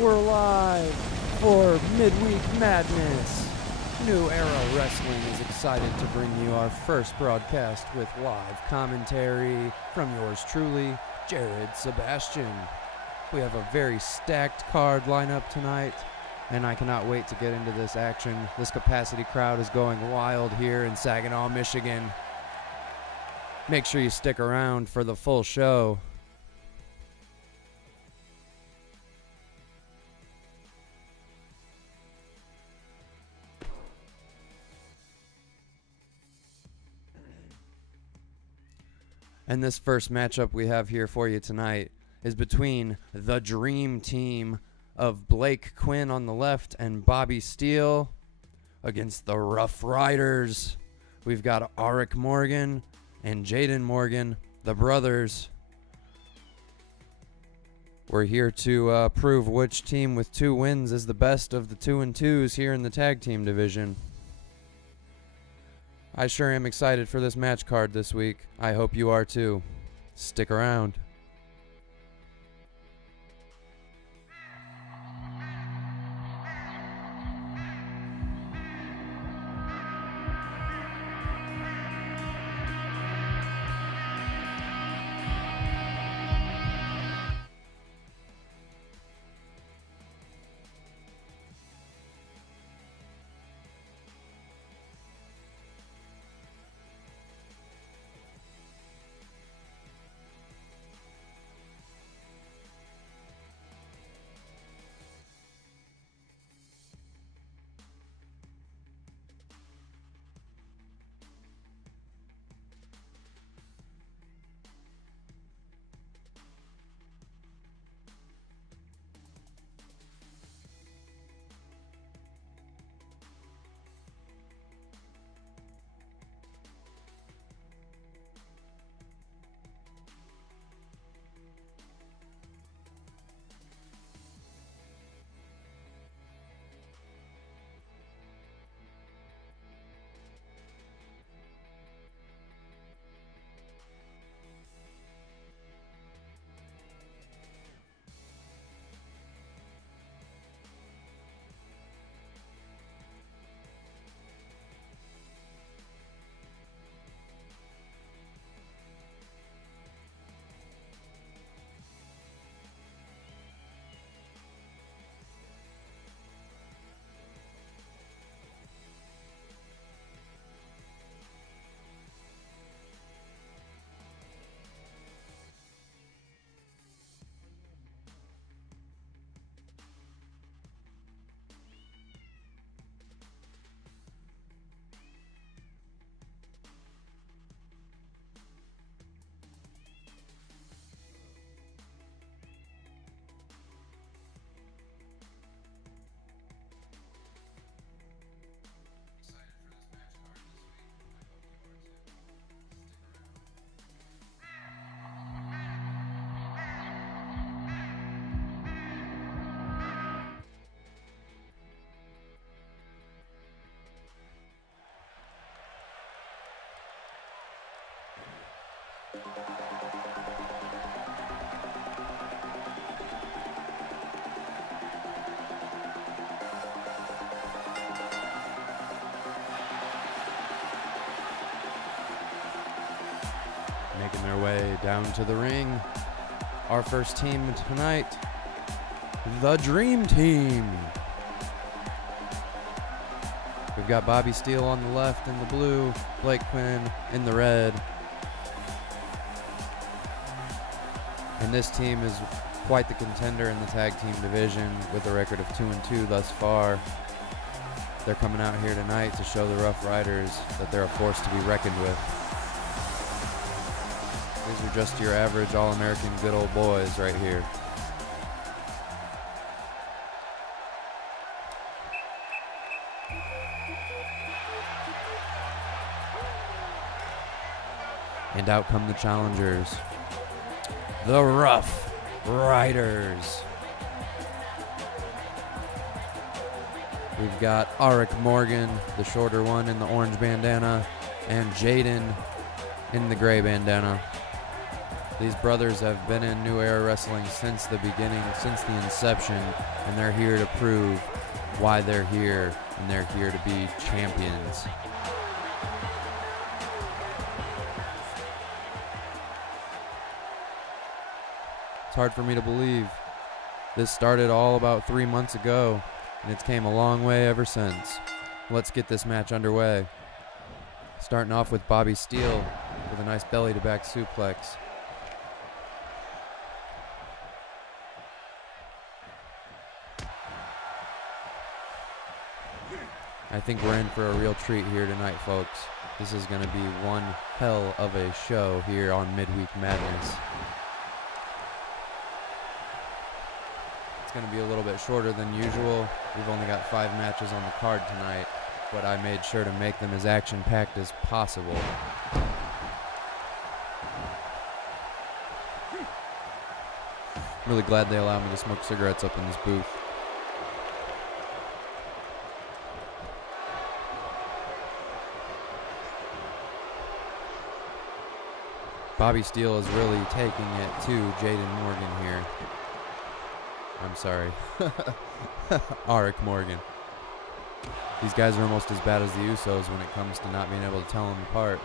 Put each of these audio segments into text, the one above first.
We're live for Midweek Madness. New Era Wrestling is excited to bring you our first broadcast with live commentary from yours truly, Jared Sebastian. We have a very stacked card lineup tonight, and I cannot wait to get into this action. This capacity crowd is going wild here in Saginaw, Michigan. Make sure you stick around for the full show. And this first matchup we have here for you tonight is between the Dream Team of Blake Quinn on the left and Bobby Steele against the Rough Riders. We've got Arik Morgan and Jaden Morgan, the brothers. We're here to prove which team with 2 wins is the best of the 2-2s here in the tag team division. I sure am excited for this match card this week. I hope you are too. Stick around. Making their way down to the ring. Our first team tonight, the Dream Team. We've got Bobby Steele on the left in the blue, Blake Quinn in the red. And this team is quite the contender in the tag team division with a record of 2-2 thus far. They're coming out here tonight to show the Rough Riders that they're a force to be reckoned with. These are just your average All-American good old boys right here. And out come the challengers, the Rough Riders. We've got Arik Morgan, the shorter one in the orange bandana, and Jaden in the gray bandana. These brothers have been in New Era Wrestling since the beginning, since the inception, and they're here to prove why they're here, and they're here to be champions. It's hard for me to believe. This started all about 3 months ago, and it's came a long way ever since. Let's get this match underway. Starting off with Bobby Steele with a nice belly-to-back suplex. I think we're in for a real treat here tonight, folks. This is going to be one hell of a show here on Midweek Madness. It's going to be a little bit shorter than usual. We've only got 5 matches on the card tonight, but I made sure to make them as action-packed as possible. I'm really glad they allow me to smoke cigarettes up in this booth. Bobby Steele is really taking it to Jaden Morgan here. I'm sorry. Arik Morgan. These guys are almost as bad as the Usos when it comes to not being able to tell them apart.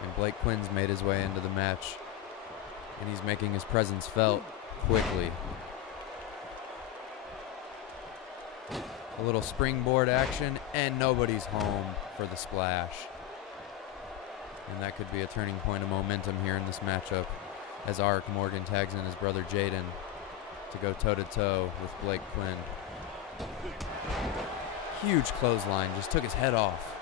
And Blake Quinn's made his way into the match, and he's making his presence felt quickly. A little springboard action, and nobody's home for the splash. And that could be a turning point of momentum here in this matchup as Arik Morgan tags in his brother Jaden to go toe-to-toe with Blake Quinn. Huge clothesline, just took his head off.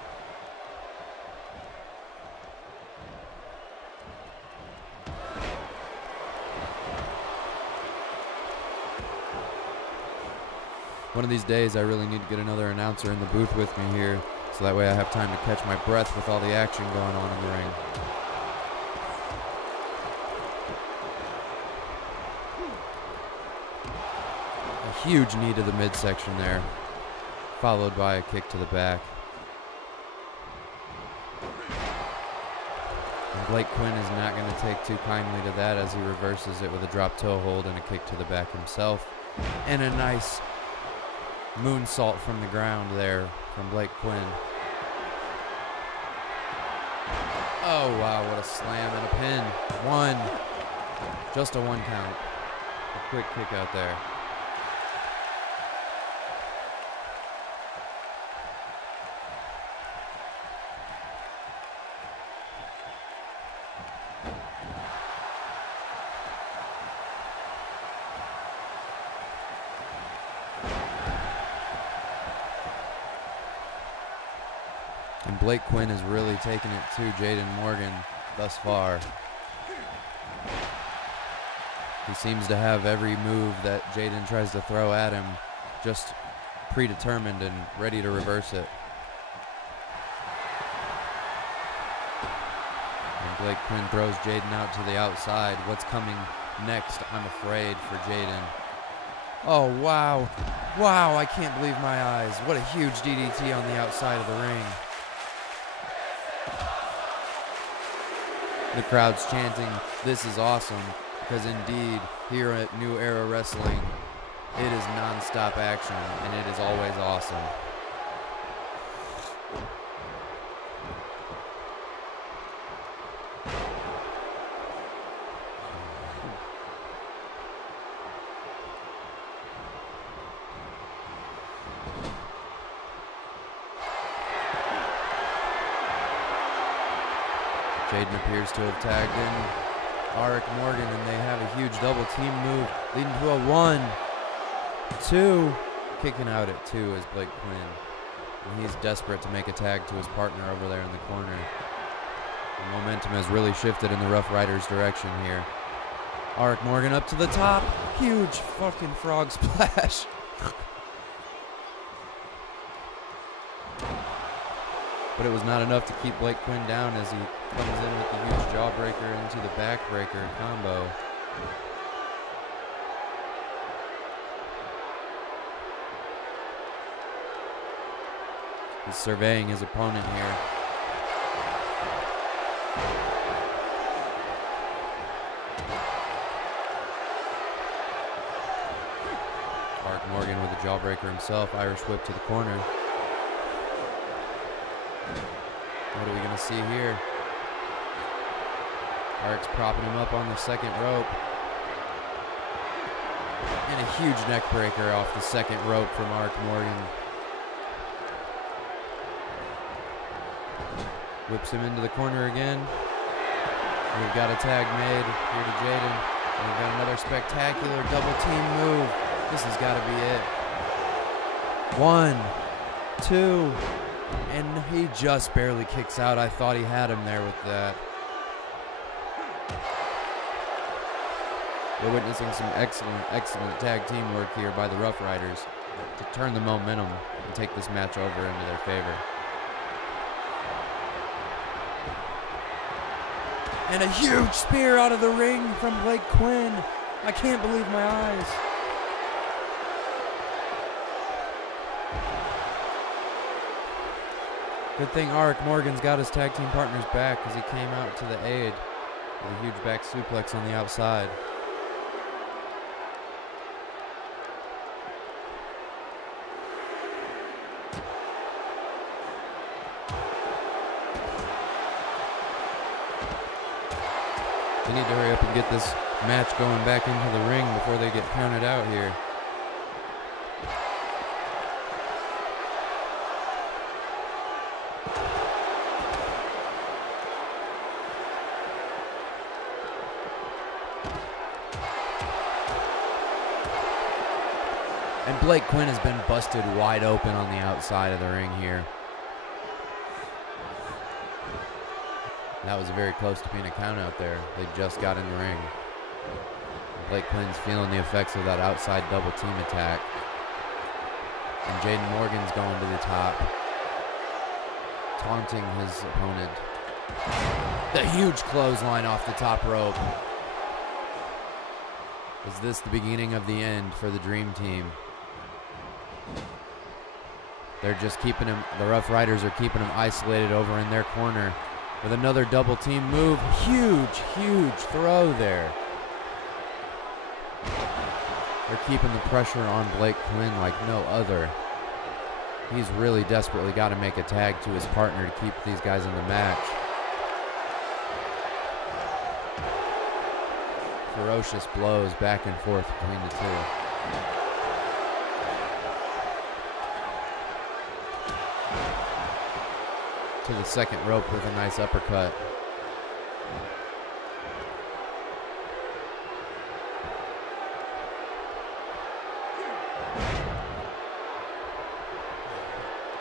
One of these days, I really need to get another announcer in the booth with me here, so that way I have time to catch my breath with all the action going on in the ring. A huge knee to the midsection there, followed by a kick to the back. And Blake Quinn is not going to take too kindly to that as he reverses it with a drop toe hold and a kick to the back himself. And a nice moonsault from the ground there from Blake Quinn. Oh wow, what a slam and a pin. One. Just a 1 count. A quick kick out there. And Blake Quinn is really taking it to Jaden Morgan thus far. He seems to have every move that Jaden tries to throw at him just predetermined and ready to reverse it. And Blake Quinn throws Jaden out to the outside. What's coming next, I'm afraid, for Jaden. Oh, wow. Wow, I can't believe my eyes. What a huge DDT on the outside of the ring. The crowd's chanting, "This is awesome," because indeed, here at New Era Wrestling, it is non-stop action, and it is always awesome. Jaden appears to have tagged in Arik Morgan, and they have a huge double team move leading to a 1, 2, kicking out at 2 as Blake Quinn. And he's desperate to make a tag to his partner over there in the corner. The momentum has really shifted in the Rough Riders' direction here. Arik Morgan up to the top. Huge fucking frog splash. But it was not enough to keep Blake Quinn down as he comes in with the huge jawbreaker into the backbreaker combo. He's surveying his opponent here. Morgan with a jawbreaker himself. Irish whip to the corner. What are we going to see here? Ark's propping him up on the second rope. And a huge neck breaker off the second rope from Ark Morgan. Whips him into the corner again. We've got a tag made here to Jaden. We've got another spectacular double team move. This has got to be it. 1, 2, and he just barely kicks out. I thought he had him there with that. We're witnessing some excellent tag team work here by the Rough Riders to turn the momentum and take this match over into their favor. And a huge spear out of the ring from Blake Quinn. I can't believe my eyes. Good thing Ark Morgan's got his tag team partners back because he came out to the aid with a huge back suplex on the outside. They need to hurry up and get this match going back into the ring before they get counted out here. And Blake Quinn has been busted wide open on the outside of the ring here. That was very close to being a count out there. They just got in the ring. Blake Quinn's feeling the effects of that outside double team attack. And Jaden Morgan's going to the top, taunting his opponent. The huge clothesline off the top rope. Is this the beginning of the end for the Dream Team? They're just keeping him, the Rough Riders are keeping him isolated over in their corner. With another double team move. Huge throw there. They're keeping the pressure on Blake Quinn like no other. He's really desperately got to make a tag to his partner to keep these guys in the match. Ferocious blows back and forth between the two. To the second rope with a nice uppercut.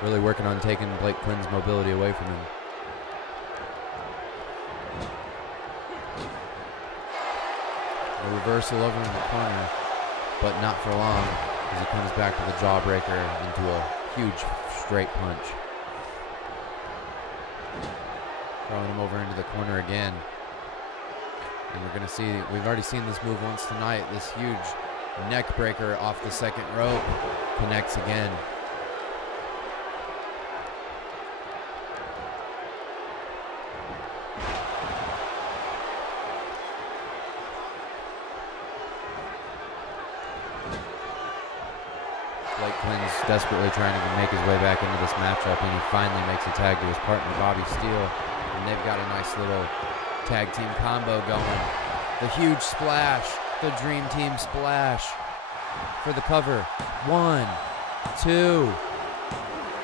Really working on taking Blake Quinn's mobility away from him. A reversal over in the corner, but not for long, as he comes back with a jawbreaker into a huge straight punch. Throwing him over into the corner again. And we're going to see, we've already seen this move once tonight. This huge neck breaker off the second rope connects again. Blake Quinn's desperately trying to make his way back into this matchup, and he finally makes a tag to his partner, Bobby Steele. And they've got a nice little tag team combo going. The huge splash, the Dream Team splash for the cover. 1, 2.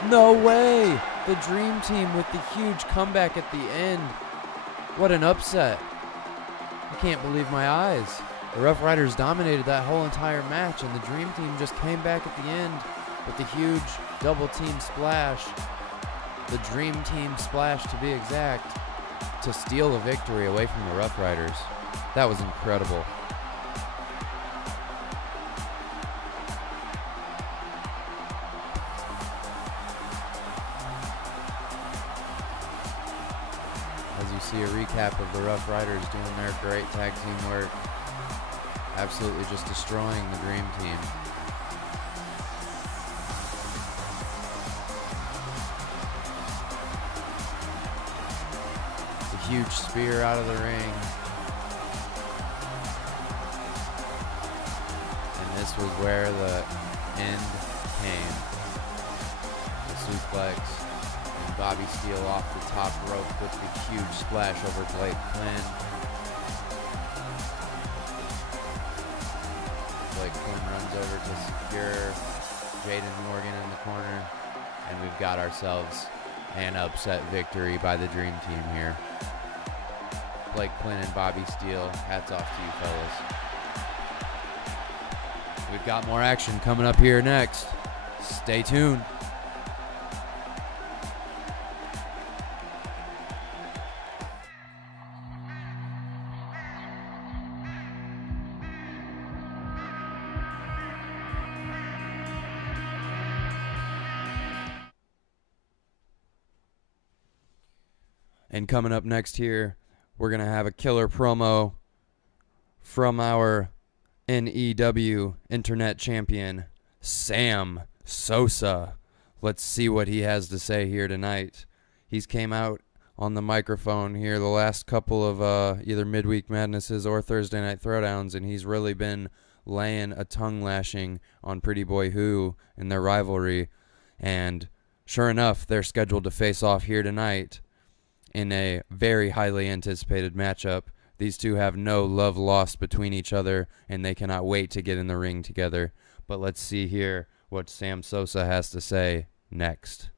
No way! The Dream Team with the huge comeback at the end. What an upset. I can't believe my eyes. The Rough Riders dominated that whole entire match, and the Dream Team just came back at the end with the huge double team splash. The Dream Team splash, to be exact, to steal a victory away from the Rough Riders. That was incredible. As you see a recap of the Rough Riders doing their great tag team work. Absolutely just destroying the Dream Team. The huge spear out of the ring. And this was where the end came. The suplex. And Bobby Steele off the top rope with the huge splash over Blake Flynn. Blake Flynn runs over to secure Jaden Morgan in the corner. And we've got ourselves an upset victory by the Dream Team here. Blake Flynn and Bobby Steele, hats off to you fellas. We've got more action coming up here next. Stay tuned. And coming up next here, we're going to have a killer promo from our NEW Internet Champion, Sam Sosa. Let's see what he has to say here tonight. He's came out on the microphone here the last couple of either Midweek Madnesses or Thursday Night Throwdowns, and he's really been laying a tongue lashing on Pretty Boy Who in their rivalry. And sure enough, they're scheduled to face off here tonight in a very highly anticipated matchup. These two have no love lost between each other, and they cannot wait to get in the ring together. But let's see here what Sam Sosa has to say next.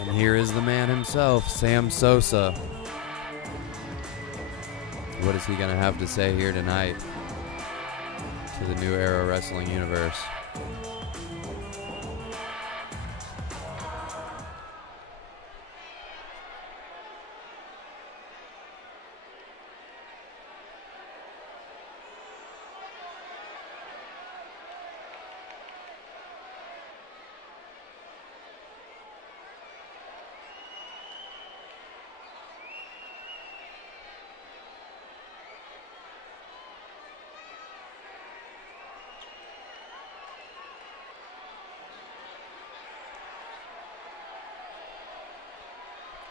And here is the man himself, Sam Sosa. What is he going to have to say here tonight to the New Era Wrestling universe?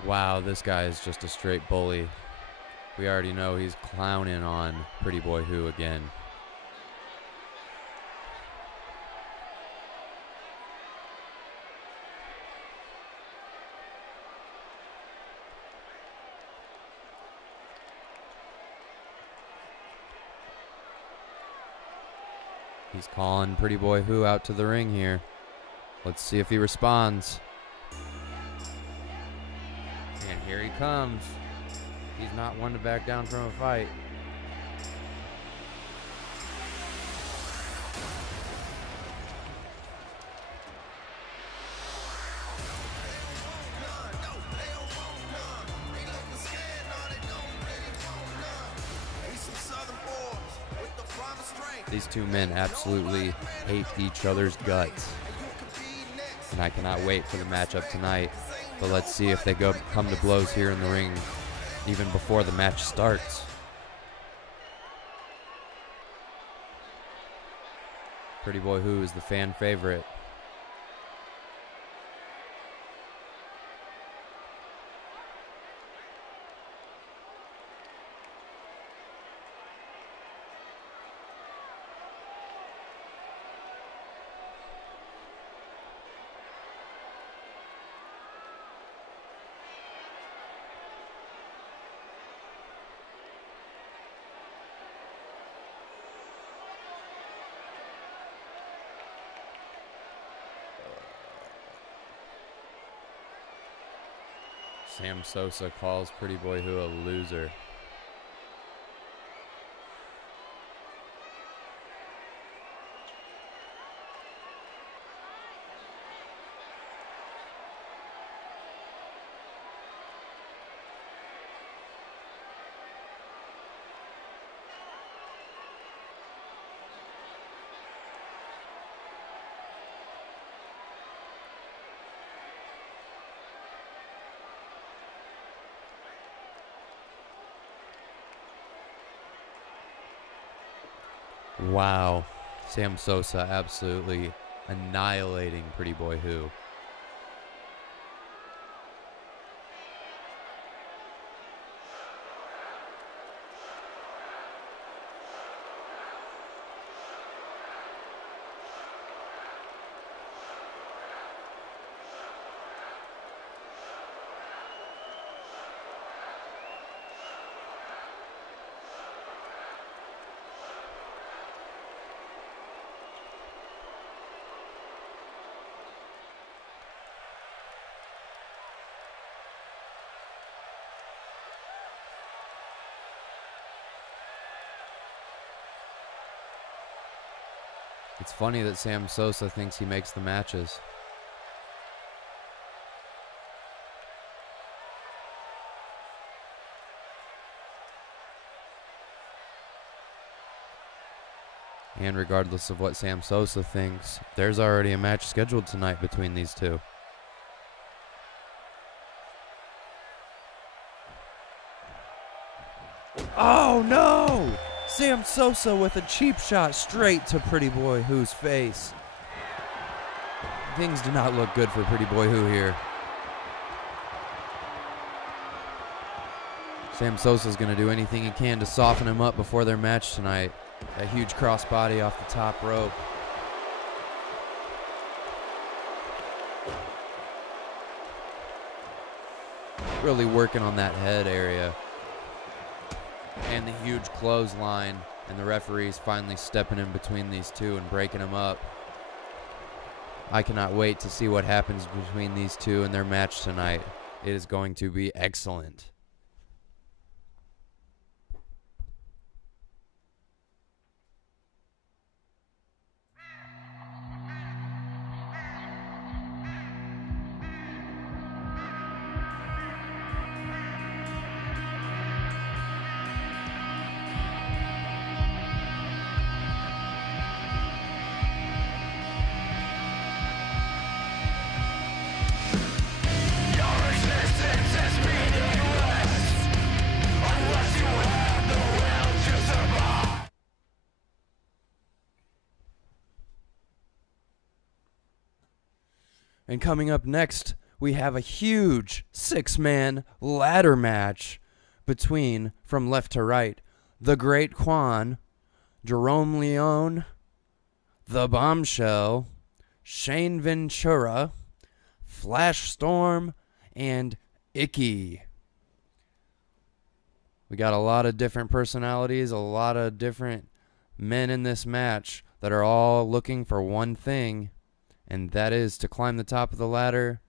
Wow, this guy is just a straight bully. We already know he's clowning on Pretty Boy Who again. He's calling Pretty Boy Who out to the ring here. Let's see if he responds. And here he comes. He's not one to back down from a fight. These two men absolutely hate each other's guts. And I cannot wait for the matchup tonight. But let's see if they come to blows here in the ring even before the match starts. Pretty Boy Who is the fan favorite. Sam Sosa calls Pretty Boy Who a loser. Wow. Sam Sosa absolutely annihilating Pretty Boy Who. It's funny that Sam Sosa thinks he makes the matches. And regardless of what Sam Sosa thinks, there's already a match scheduled tonight between these two. Oh no! Sam Sosa with a cheap shot straight to Pretty Boy Who's face. Things do not look good for Pretty Boy Who here. Sam Sosa's going to do anything he can to soften him up before their match tonight. That huge crossbody off the top rope. Really working on that head area. And the huge clothesline, and the referees finally stepping in between these two and breaking them up. I cannot wait to see what happens between these two in their match tonight. It is going to be excellent. And coming up next, we have a huge six-man ladder match between, from left to right, the Great Quan, Jerome Leone, The Bombshell, Shane Ventura, Flash Storm, and Icky. We got a lot of different personalities, a lot of different men in this match that are all looking for one thing, and that is to climb the top of the ladder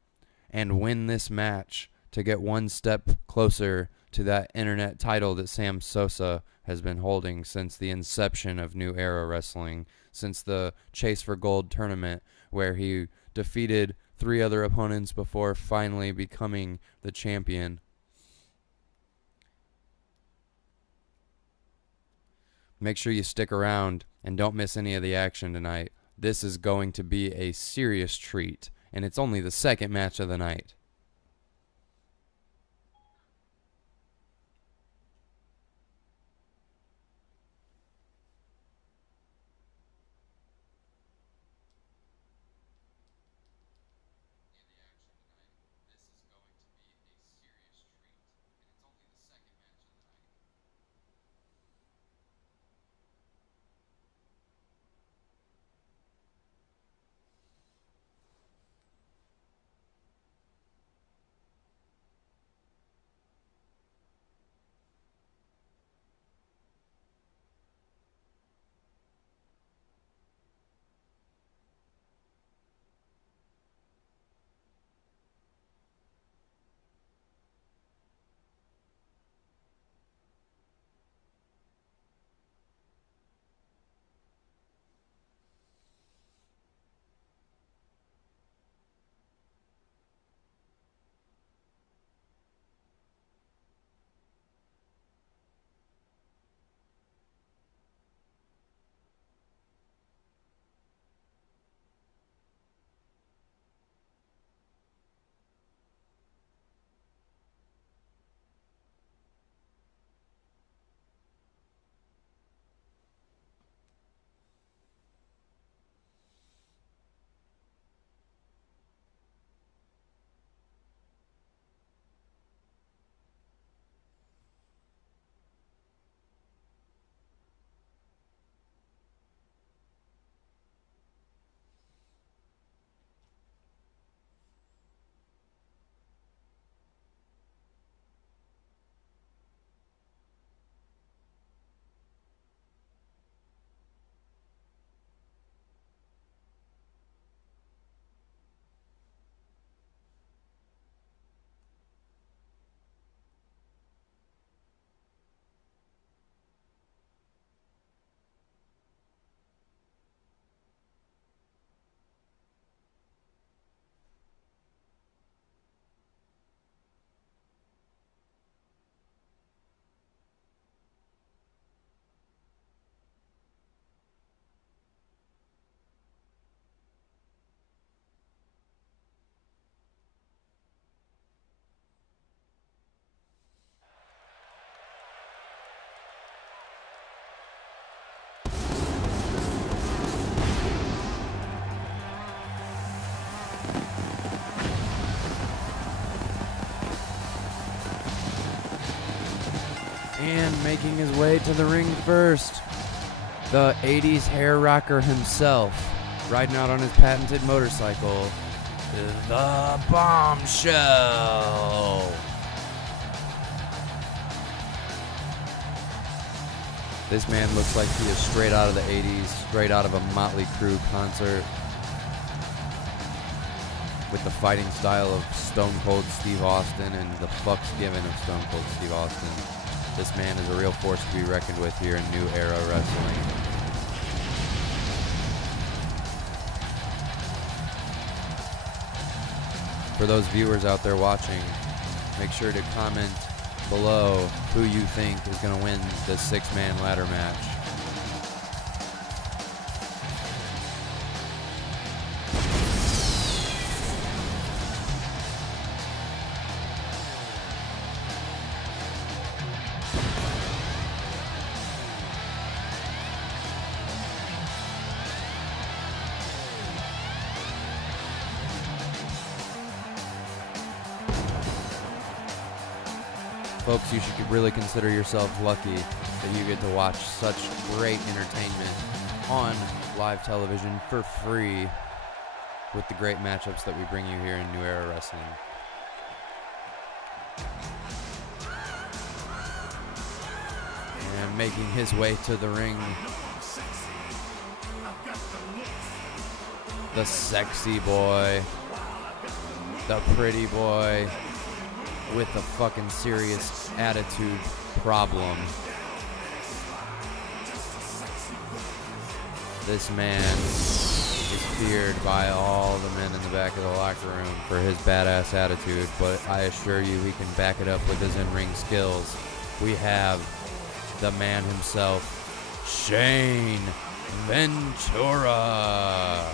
and win this match to get one step closer to that internet title that Sam Sosa has been holding since the inception of New Era Wrestling, since the Chase for Gold tournament, where he defeated 3 other opponents before finally becoming the champion. Make sure you stick around and don't miss any of the action tonight. This is going to be a serious treat, and it's only the second match of the night. And making his way to the ring first, the 80s hair rocker himself, riding out on his patented motorcycle, the Bombshell. This man looks like he is straight out of the 80s, straight out of a Motley Crue concert, with the fighting style of Stone Cold Steve Austin and the fucks given of Stone Cold Steve Austin. This man is a real force to be reckoned with here in New Era Wrestling. For those viewers out there watching, make sure to comment below who you think is going to win this 6-man ladder match. Folks, you should really consider yourselves lucky that you get to watch such great entertainment on live television for free with the great matchups that we bring you here in New Era Wrestling. And making his way to the ring, the sexy boy, the pretty boy, with a fucking serious attitude problem. This man is feared by all the men in the back of the locker room for his badass attitude, but I assure you he can back it up with his in-ring skills. We have the man himself, Shane Ventura.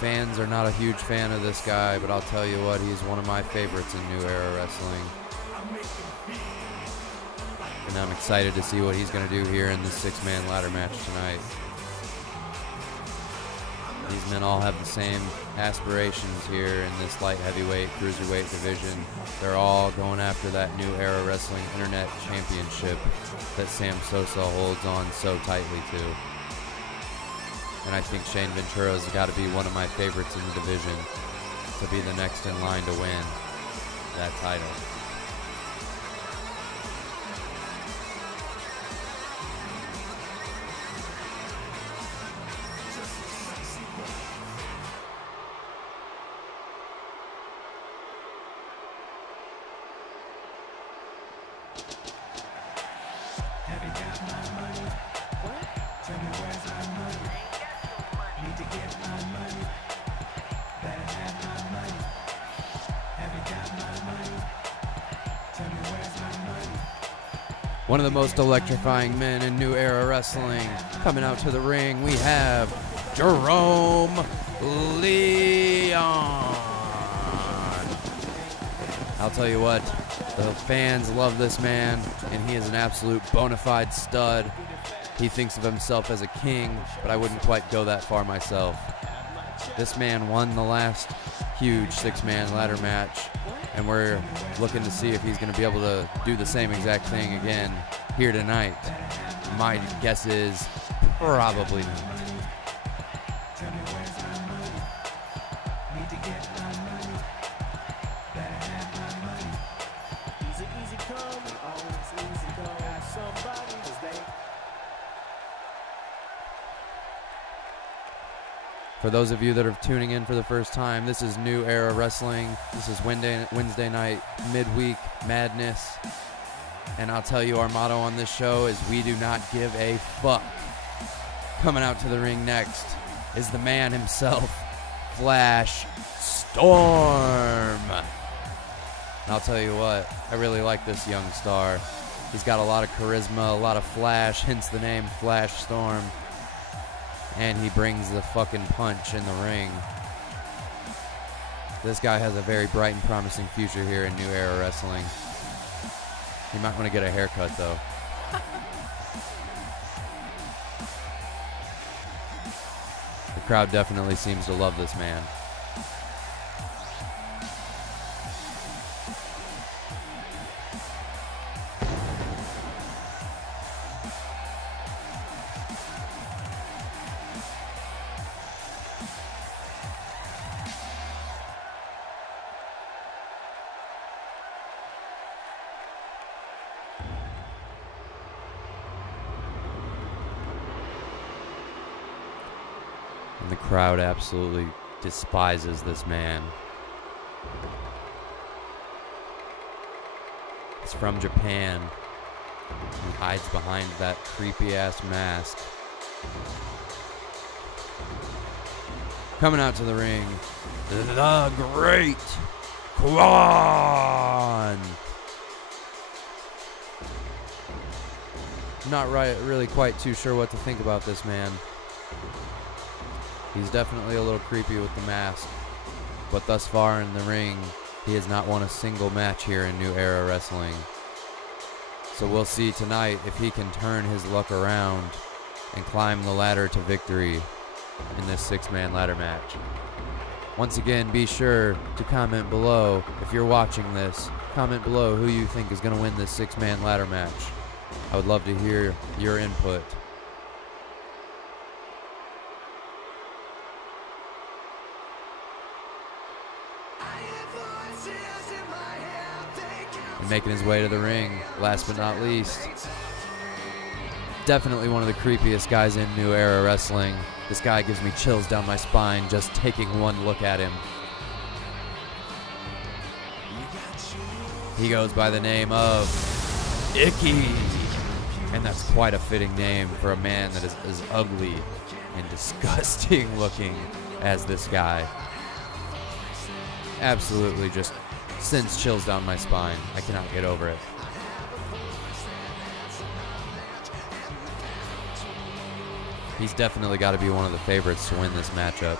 Fans are not a huge fan of this guy, but I'll tell you what, he's one of my favorites in New Era Wrestling. And I'm excited to see what he's going to do here in this 6-man ladder match tonight. These men all have the same aspirations here in this light heavyweight, cruiserweight division. They're all going after that New Era Wrestling Internet Championship that Sam Sosa holds on so tightly to. And I think Shane Ventura's got to be one of my favorites in the division to be the next in line to win that title. Have you got my money? What? Tell me where's my money? Need to get my money. Better have my money. Have you got my money? Tell me where's my money? One of the most electrifying men in New Era Wrestling. Coming out to the ring, we have Jerome Leon. I'll tell you what, the fans love this man, and he is an absolute bona fide stud. He thinks of himself as a king, but I wouldn't quite go that far myself. This man won the last huge 6-man ladder match, and we're looking to see if he's going to be able to do the same exact thing again here tonight. My guess is probably not. Tell me where's my money? Need to get my money. Better have my money. Easy, easy come, always easy go. Got somebody 'cause they. For those of you that are tuning in for the first time, this is New Era Wrestling. This is Wednesday night midweek madness. And I'll tell you, our motto on this show is we do not give a fuck. Coming out to the ring next is the man himself, Flash Storm. And I'll tell you what, I really like this young star. He's got a lot of charisma, a lot of flash, hence the name Flash Storm. And he brings the fucking punch in the ring. This guy has a very bright and promising future here in New Era Wrestling. He might want to get a haircut, though. The crowd definitely seems to love this man. crowd absolutely despises this man. He's from Japan. He hides behind that creepy-ass mask. Coming out to the ring, the Great Kwan. Not really quite too sure what to think about this man. He's definitely a little creepy with the mask, but thus far in the ring, he has not won a single match here in New Era Wrestling. So we'll see tonight if he can turn his luck around and climb the ladder to victory in this six-man ladder match. Once again, be sure to comment below if you're watching this. Comment below who you think is going to win this six-man ladder match. I would love to hear your input. And making his way to the ring, last but not least, definitely one of the creepiest guys in New Era Wrestling. This guy gives me chills down my spine just taking one look at him. He goes by the name of Icky. And that's quite a fitting name for a man that is as ugly and disgusting looking as this guy. Absolutely just sends chills down my spine. I cannot get over it. He's definitely got to be one of the favorites to win this matchup.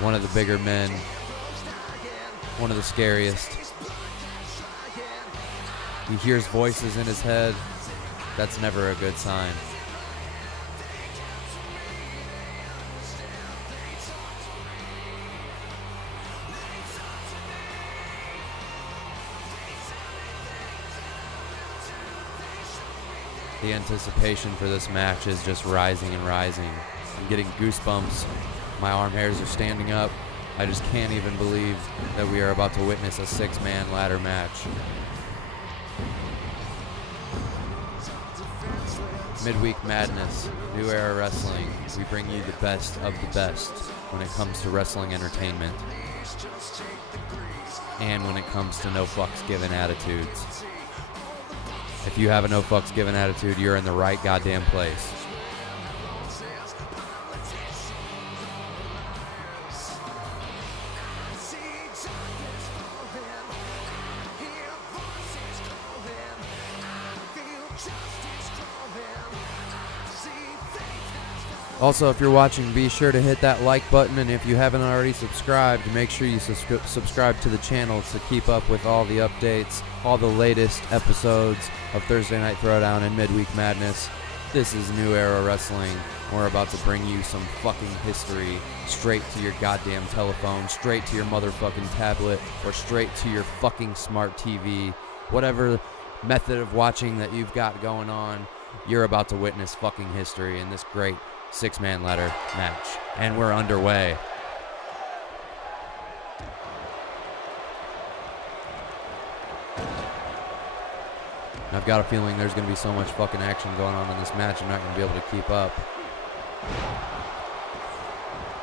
One of the bigger men. One of the scariest. He hears voices in his head. That's never a good sign. The anticipation for this match is just rising and rising. I'm getting goosebumps. My arm hairs are standing up. I just can't even believe that we are about to witness a six-man ladder match. Midweek Madness, New Era Wrestling. We bring you the best of the best when it comes to wrestling entertainment. And when it comes to no fucks given attitudes. If you have a no fucks given attitude, you're in the right goddamn place. Also, if you're watching, be sure to hit that like button, and if you haven't already subscribed, make sure you subscribe to the channel to keep up with all the updates, all the latest episodes of Thursday Night Throwdown and Midweek Madness. This is New Era Wrestling. We're about to bring you some fucking history straight to your goddamn telephone, straight to your motherfucking tablet, or straight to your fucking smart TV. Whatever method of watching that you've got going on, you're about to witness fucking history in this great six-man ladder match. And we're underway. I've got a feeling there's going to be so much fucking action going on in this match, I'm not going to be able to keep up.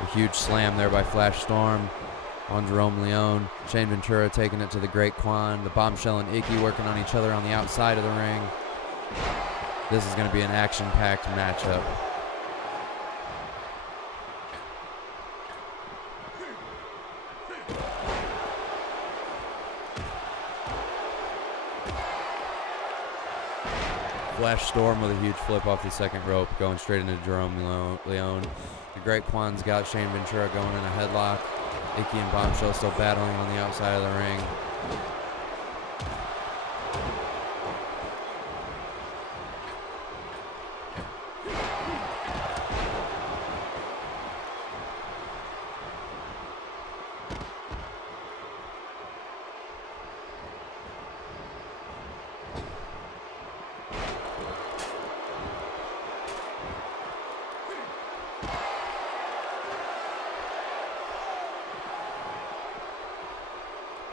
A huge slam there by Flash Storm on Jerome Leone. Shane Ventura taking it to the Great Kwan. The Bombshell and Icky working on each other on the outside of the ring. This is going to be an action-packed matchup. Flash Storm with a huge flip off the second rope, going straight into Jerome Leone. The Great Kwan's got Shane Ventura going in a headlock. Icky and Bombshell still battling on the outside of the ring.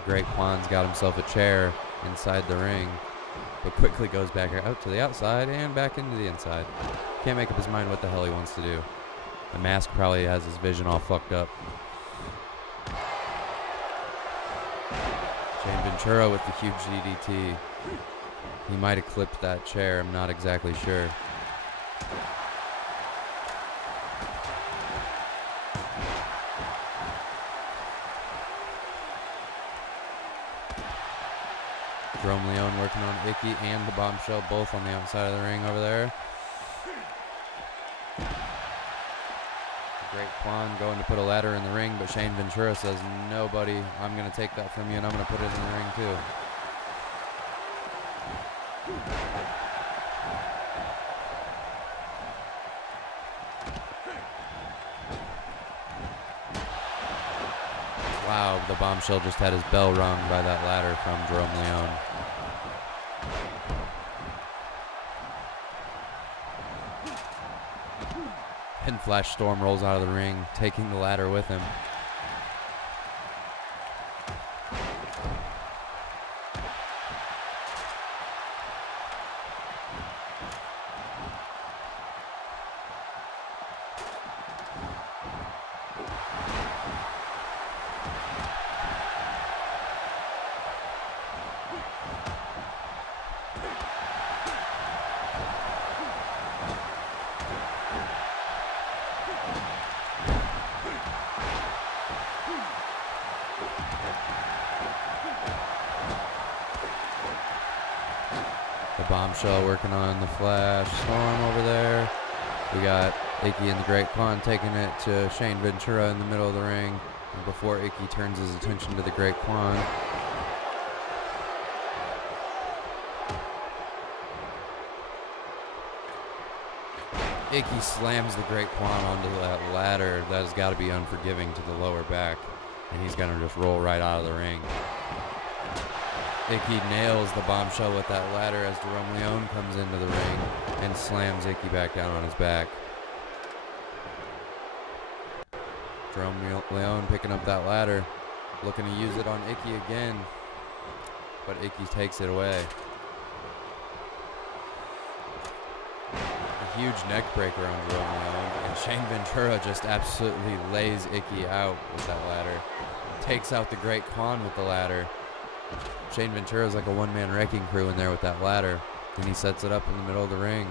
Great Kwan's got himself a chair inside the ring, but quickly goes back out to the outside and back into the inside. Can't make up his mind what the hell he wants to do. The mask probably has his vision all fucked up. Shane Ventura with the huge DDT. He might have clipped that chair. I'm not exactly sure. Jerome Leone working on Icky and the Bombshell, both on the outside of the ring over there. Great Quan going to put a ladder in the ring, but Shane Ventura says, no, buddy, I'm going to take that from you, and I'm going to put it in the ring, too. Wow, the Bombshell just had his bell rung by that ladder from Jerome Leone. And Flash Storm rolls out of the ring, taking the ladder with him. Bombshell working on the Flash Storm over there. We got Icky and the Great Quan taking it to Shane Ventura in the middle of the ring. And before Icky turns his attention to the Great Quan, Icky slams the Great Quan onto that ladder. That has got to be unforgiving to the lower back. And he's going to just roll right out of the ring. Icky nails the Bombshell with that ladder as Jerome Leone comes into the ring and slams Icky back down on his back. Jerome Leone picking up that ladder, looking to use it on Icky again, but Icky takes it away. A huge neck breaker on Jerome Leone, and Shane Ventura just absolutely lays Icky out with that ladder. Takes out the Great Quan with the ladder. Shane Ventura is like a one-man wrecking crew in there with that ladder, and he sets it up in the middle of the ring.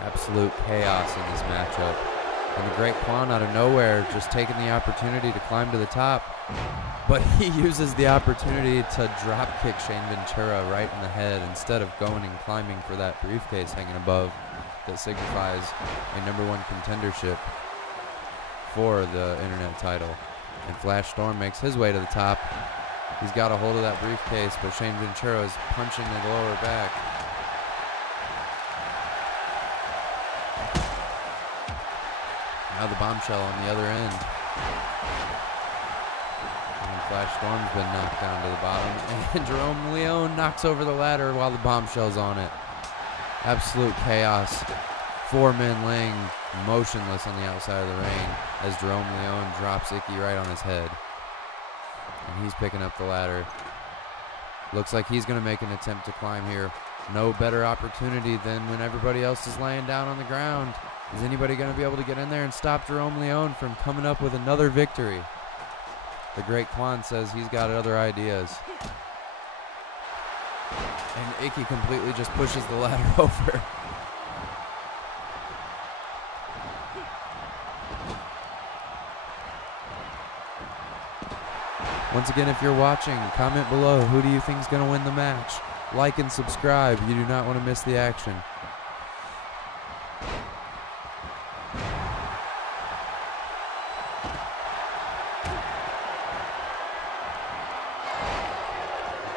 Absolute chaos in this matchup. And the Great Quan out of nowhere just taking the opportunity to climb to the top, but he uses the opportunity to drop kick Shane Ventura right in the head instead of going and climbing for that briefcase hanging above that signifies a #1 contendership for the internet title. And Flash Storm makes his way to the top. He's got a hold of that briefcase, but Shane Ventura is punching the lower back. Now the Bombshell on the other end. And Flash Storm's been knocked down to the bottom. And Jerome Leone knocks over the ladder while the Bombshell's on it. Absolute chaos. 4 men laying motionless on the outside of the ring as Jerome Leone drops Icky right on his head. And he's picking up the ladder. Looks like he's going to make an attempt to climb here. No better opportunity than when everybody else is laying down on the ground. Is anybody going to be able to get in there and stop Jerome Leone from coming up with another victory? The Great Quan says he's got other ideas. And Icky completely just pushes the ladder over. Once again, if you're watching, comment below who do you think is going to win the match. Like and subscribe. You do not want to miss the action.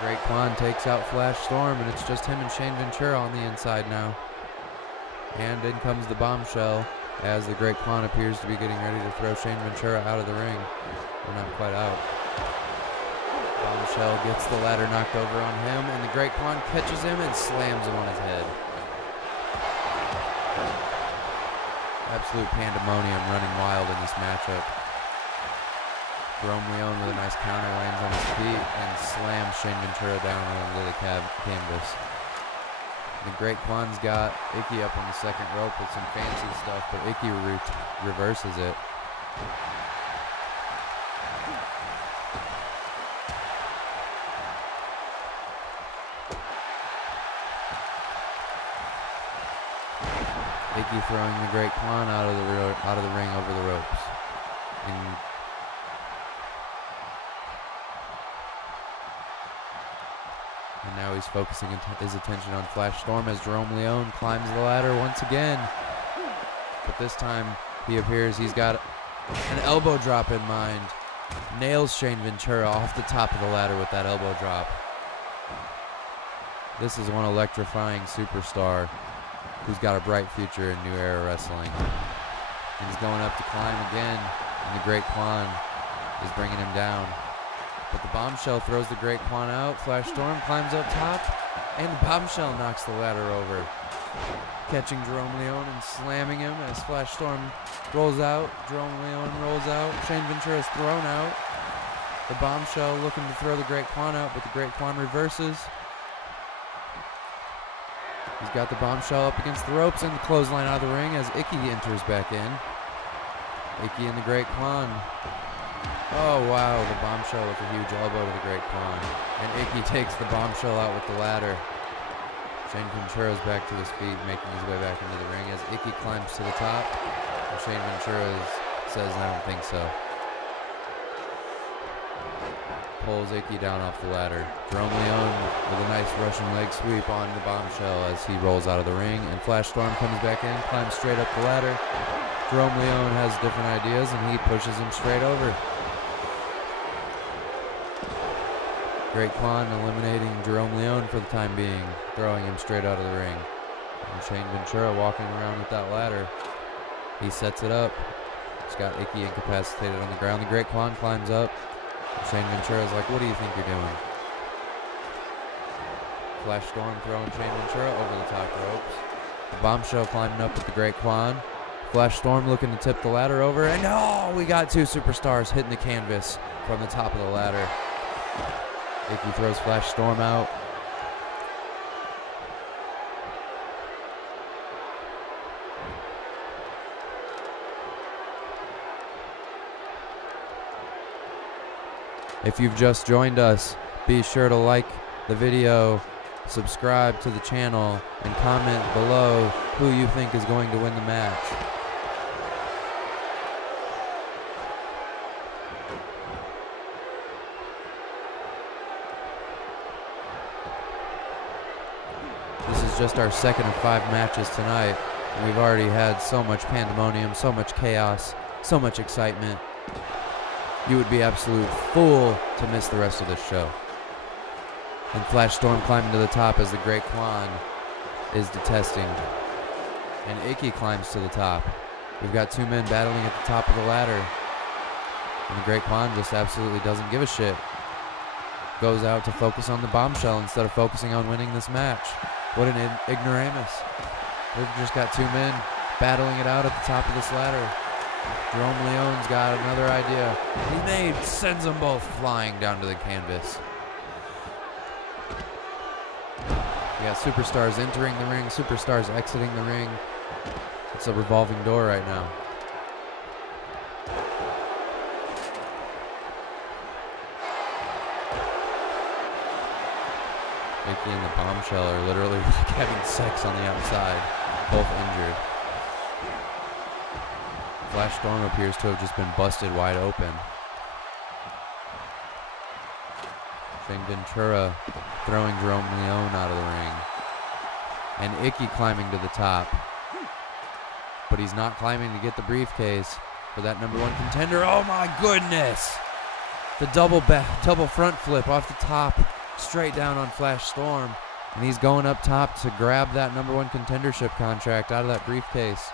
Great Quan takes out Flash Storm, and it's just him and Shane Ventura on the inside now. And in comes the Bombshell as the Great Quan appears to be getting ready to throw Shane Ventura out of the ring. We're not quite out. Bombshell gets the ladder knocked over on him, and the Great Quan catches him and slams him on his head. Absolute pandemonium running wild in this matchup. Jerome Leone with a nice counter lands on his feet and slams Shane Ventura down onto the canvas. The Great Kwan's got Icky up on the second rope with some fancy stuff, but Icky reverses it. Icky throwing the Great Kwan out of the ring over the ropes. And now he's focusing his attention on Flash Storm as Jerome Leone climbs the ladder once again. But this time he appears he's got an elbow drop in mind. Nails Shane Ventura off the top of the ladder with that elbow drop. This is one electrifying superstar who's got a bright future in New Era Wrestling. And he's going up to climb again, and the Great Kwan is bringing him down. But the bombshell throws the Great Kwan out. Flash Storm climbs up top, and the bombshell knocks the ladder over, catching Jerome Leone and slamming him as Flash Storm rolls out. Jerome Leone rolls out. Shane Ventura is thrown out. The bombshell looking to throw the Great Kwan out, but the Great Kwan reverses. He's got the bombshell up against the ropes and the clothesline out of the ring as Icky enters back in. Icky and the Great Kwan. Oh, wow, the bombshell with a huge elbow to the Great Kwan. And Icky takes the bombshell out with the ladder. Shane Ventura's back to his feet, making his way back into the ring as Icky climbs to the top. And Shane Ventura says, I don't think so. Pulls Icky down off the ladder. Jerome Leone with a nice Russian leg sweep on the bombshell as he rolls out of the ring. And Flash Storm comes back in, climbs straight up the ladder. Jerome Leone has different ideas and he pushes him straight over. Great Kwan eliminating Jerome Leone for the time being, throwing him straight out of the ring. And Shane Ventura walking around with that ladder. He sets it up. He's got Icky incapacitated on the ground. The Great Kwan climbs up. Shane Ventura is like, what do you think you're doing? Flash Storm throwing Shane Ventura over the top ropes. The bombshell climbing up with the Great Kwan. Flash Storm looking to tip the ladder over. And oh, we got two superstars hitting the canvas from the top of the ladder. Icky throws Flash Storm out. If you've just joined us, be sure to like the video, subscribe to the channel, and comment below who you think is going to win the match. This is just our second of 5 matches tonight, and we've already had so much pandemonium, so much chaos, so much excitement. You would be absolute fool to miss the rest of this show. And Flash Storm climbing to the top as the Great Kwan is detesting. And Icky climbs to the top. We've got two men battling at the top of the ladder. And the Great Kwan just absolutely doesn't give a shit. Goes out to focus on the bombshell instead of focusing on winning this match. What an ignoramus. We've just got two men battling it out at the top of this ladder. Jerome Leone's got another idea. He sends them both flying down to the canvas. We got superstars entering the ring, superstars exiting the ring. It's a revolving door right now. Icky and the bombshell are literally having sex on the outside, both injured. Flash Storm appears to have just been busted wide open. Shane Ventura throwing Jerome Leone out of the ring. And Icky climbing to the top. But he's not climbing to get the briefcase for that #1 contender. Oh my goodness! The double front flip off the top, straight down on Flash Storm. And he's going up top to grab that #1 contendership contract out of that briefcase.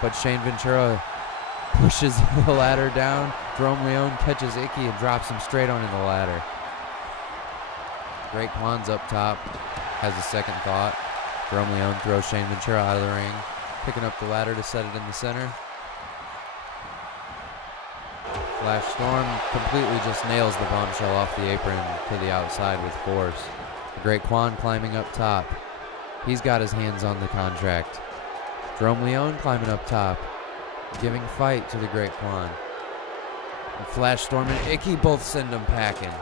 But Shane Ventura pushes the ladder down. Jerome Leone catches Icky and drops him straight onto the ladder. Great Kwan's up top, has a second thought. Jerome Leone throws Shane Ventura out of the ring, picking up the ladder to set it in the center. Flash Storm completely just nails the bombshell off the apron to the outside with force. The Great Kwan climbing up top. He's got his hands on the contract. Jerome Leone climbing up top, giving fight to the Great Kwan. And Flash Storm and Icky both send him packing.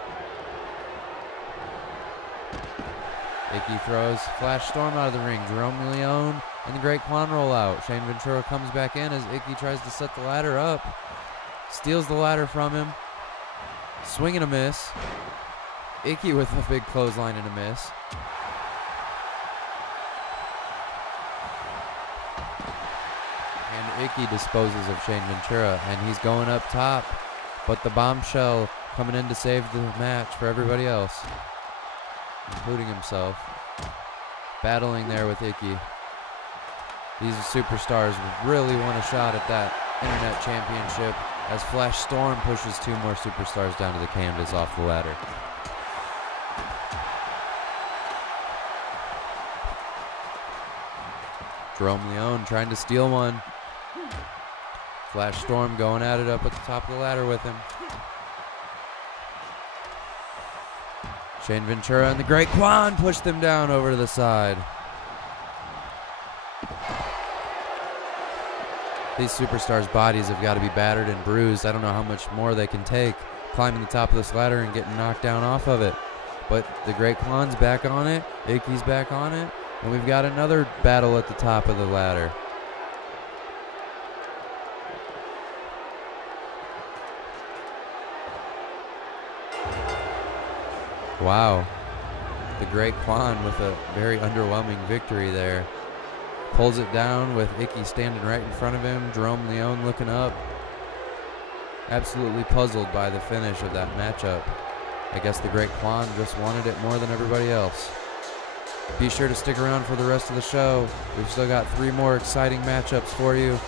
Icky throws Flash Storm out of the ring. Jerome Leone and the Great Kwan roll out. Shane Ventura comes back in as Icky tries to set the ladder up. Steals the ladder from him. Swing and a miss. Icky with a big clothesline and a miss. And Icky disposes of Shane Ventura, and he's going up top. But the bombshell coming in to save the match for everybody else, including himself. Battling there with Icky. These superstars really want a shot at that Internet Championship as Flash Storm pushes 2 more superstars down to the canvas off the ladder. Jerome Leone trying to steal one. Flash Storm going at it up at the top of the ladder with him. Shane Ventura and the Great Kwan push them down over to the side. These superstars' bodies have got to be battered and bruised. I don't know how much more they can take climbing the top of this ladder and getting knocked down off of it. But the Great Kwan's back on it. Icky's back on it. And we've got another battle at the top of the ladder. Wow. The Great Kwan with a very underwhelming victory there. Pulls it down with Icky standing right in front of him. Jerome Leone looking up. Absolutely puzzled by the finish of that matchup. I guess the Great Kwan just wanted it more than everybody else. Be sure to stick around for the rest of the show. We've still got 3 more exciting matchups for you.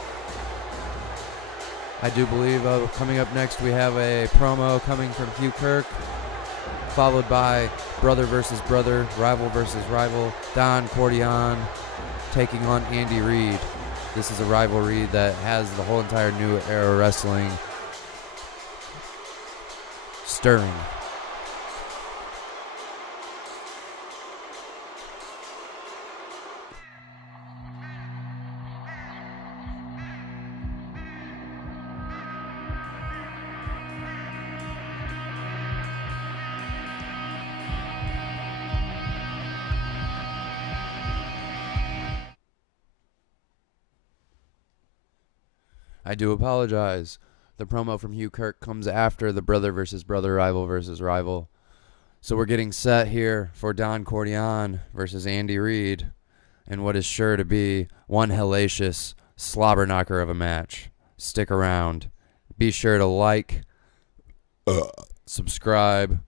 I do believe coming up next we have a promo coming from Hugh Kirk, followed by brother versus brother, rival versus rival, Don Cordion taking on Andy Reid. This is a rivalry that has the whole entire New Era Wrestling stirring. I do apologize. The promo from Hugh Kirk comes after the brother versus brother, rival versus rival. So we're getting set here for Don Cordion versus Andy Reid and what is sure to be one hellacious slobber knocker of a match. Stick around. Be sure to like, subscribe,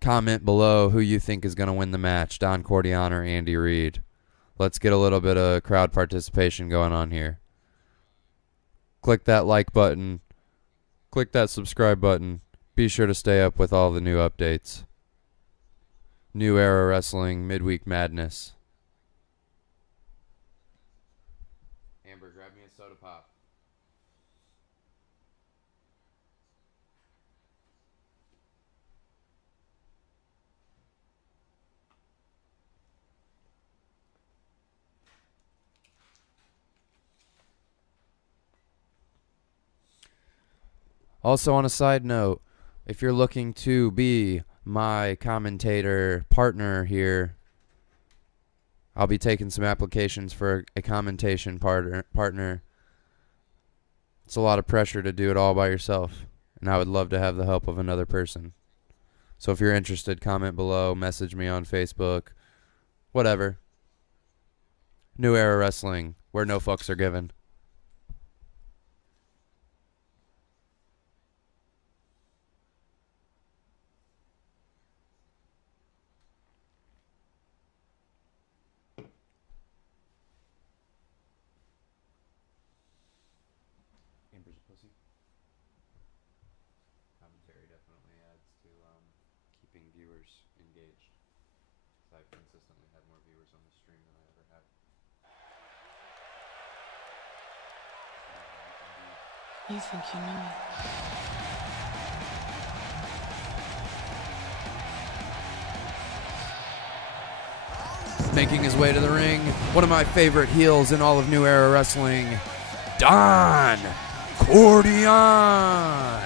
comment below who you think is going to win the match, Don Cordion or Andy Reid. Let's get a little bit of crowd participation going on here. Click that like button. Click that subscribe button. Be sure to stay up with all the new updates. New Era Wrestling, Midweek Madness. Amber, grab me a soda pop. Also, on a side note, if you're looking to be my commentator partner here, I'll be taking some applications for a commentation partner. It's a lot of pressure to do it all by yourself, and I would love to have the help of another person. So if you're interested, comment below, message me on Facebook, whatever. New Era Wrestling, where no fucks are given. Amber's a pussy. Commentary definitely adds to keeping viewers engaged. I've consistently had more viewers on the stream than I ever have. You think you know me? Making his way to the ring, one of my favorite heels in all of New Era Wrestling, Don Cordion.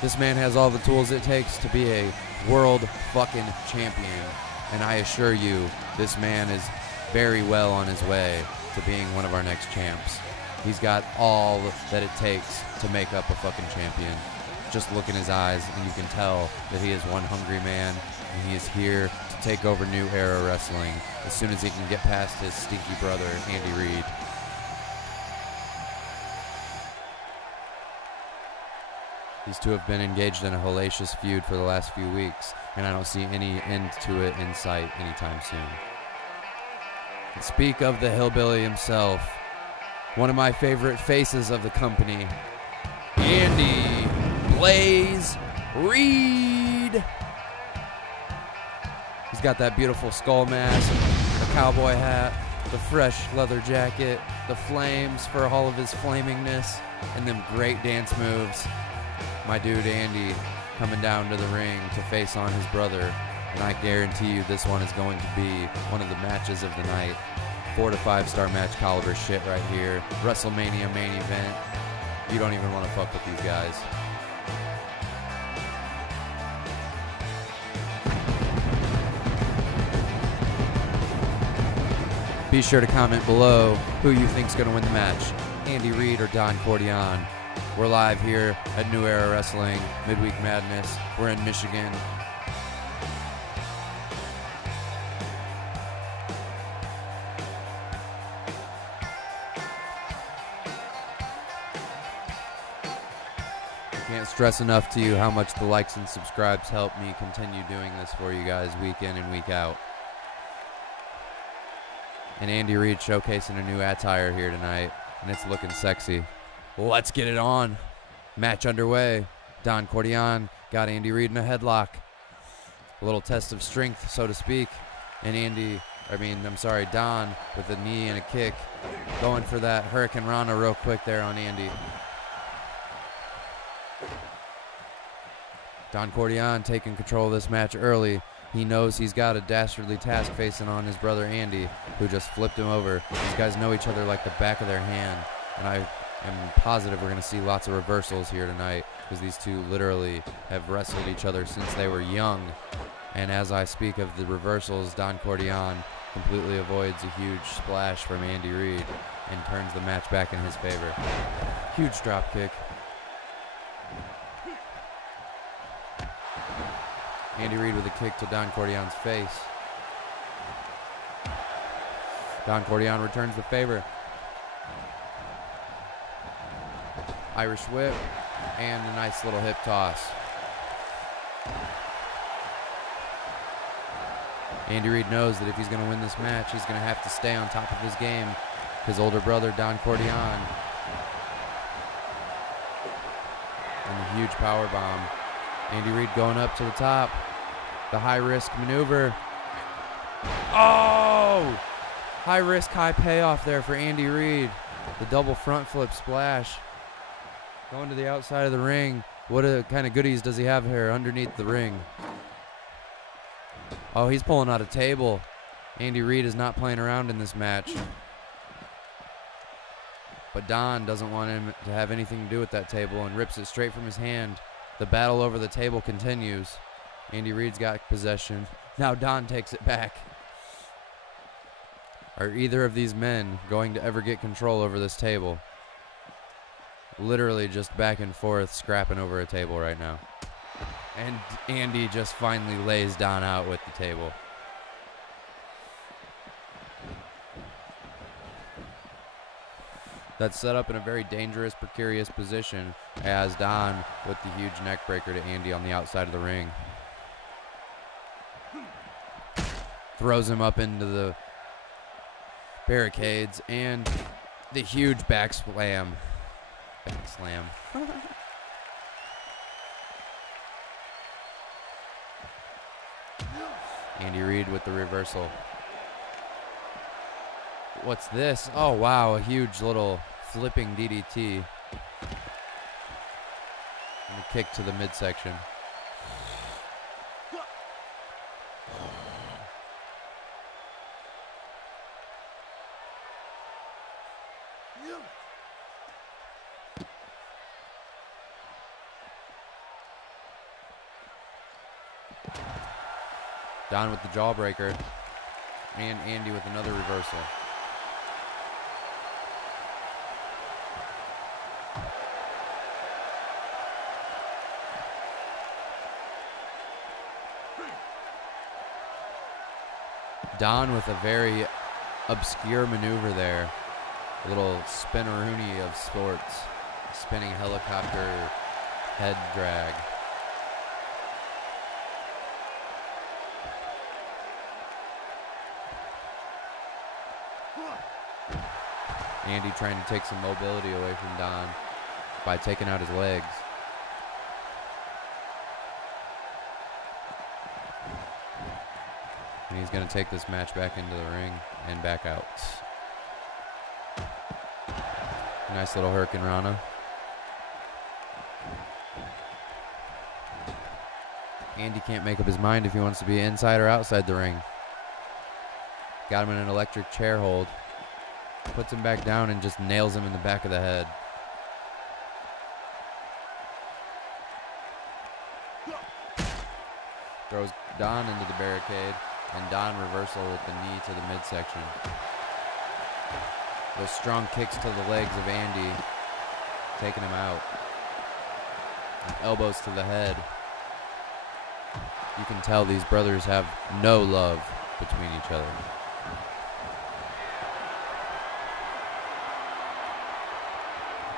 This man has all the tools it takes to be a world fucking champion. And I assure you, this man is very well on his way to being one of our next champs. He's got all that it takes to make up a fucking champion. Just look in his eyes and you can tell that he is one hungry man, and he is here to take over New Era Wrestling as soon as he can get past his stinky brother, Andy Reid. These two have been engaged in a hellacious feud for the last few weeks, and I don't see any end to it in sight anytime soon. And speak of the hillbilly himself, one of my favorite faces of the company, Andy Blaze Reid. He's got that beautiful skull mask, the cowboy hat, the fresh leather jacket, the flames for all of his flamingness, and them great dance moves. My dude Andy coming down to the ring to face on his brother, and I guarantee you this one is going to be one of the matches of the night. 4 to 5 star match caliber shit right here. WrestleMania main event. You don't even want to fuck with these guys. Be sure to comment below who you think's going to win the match, Andy Reid or Don Cordion. We're live here at New Era Wrestling, Midweek Madness. We're in Michigan. I can't stress enough to you how much the likes and subscribes help me continue doing this for you guys week in and week out. And Andy Reid showcasing a new attire here tonight, and it's looking sexy. Let's get it on. Match underway. Don Cordion got Andy Reid in a headlock. A little test of strength, so to speak. And Don with a knee and a kick. Going for that Hurricane Rana real quick there on Andy. Don Cordion taking control of this match early. He knows he's got a dastardly task facing on his brother Andy, who just flipped him over. These guys know each other like the back of their hand, and I am positive we're going to see lots of reversals here tonight, because these two literally have wrestled each other since they were young. And as I speak of the reversals, Don Cordion completely avoids a huge splash from Andy Reid and turns the match back in his favor. Huge drop kick. Andy Reid with a kick to Don Cordion's face. Don Cordion returns the favor. Irish whip and a nice little hip toss. Andy Reid knows that if he's going to win this match, he's going to have to stay on top of his game. His older brother, Don Cordion. And a huge power bomb. Andy Reid going up to the top. The high-risk maneuver. Oh! High risk, high payoff there for Andy Reid. The double front flip splash. Going to the outside of the ring. What kind of goodies does he have here underneath the ring? Oh, he's pulling out a table. Andy Reid is not playing around in this match. But Don doesn't want him to have anything to do with that table and rips it straight from his hand. The battle over the table continues. Andy Reid's got possession. Now Don takes it back. Are either of these men going to ever get control over this table? Literally just back and forth scrapping over a table right now. And Andy just finally lays Don out with the table. That's set up in a very dangerous, precarious position as Don with the huge neck breaker to Andy on the outside of the ring. Throws him up into the barricades and the huge back slam. Back slam. Andy Reid with the reversal. What's this? Oh, wow. A huge little flipping DDT. And a kick to the midsection. Don with the jawbreaker. And Andy with another reversal. Don with a very obscure maneuver there. A little spinneroonie of sorts. Spinning helicopter head drag. Andy trying to take some mobility away from Don by taking out his legs. And he's going to take this match back into the ring and back out. Nice little Hurricane Rana. Andy can't make up his mind if he wants to be inside or outside the ring. Got him in an electric chair hold. Puts him back down and just nails him in the back of the head. Throws Don into the barricade, and Don reversal with the knee to the midsection. Those strong kicks to the legs of Andy, taking him out. And elbows to the head. You can tell these brothers have no love between each other.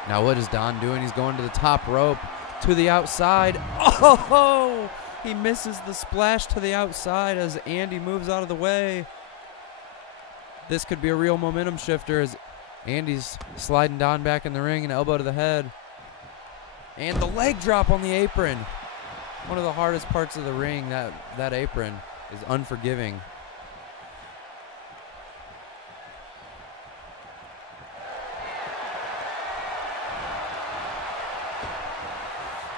Now what is Don doing? He's going to the top rope, to the outside. Oh! He misses the splash to the outside as Andy moves out of the way. This could be a real momentum shifter as Andy's sliding Don back in the ring, an elbow to the head. And the leg drop on the apron. One of the hardest parts of the ring, that apron, is unforgiving.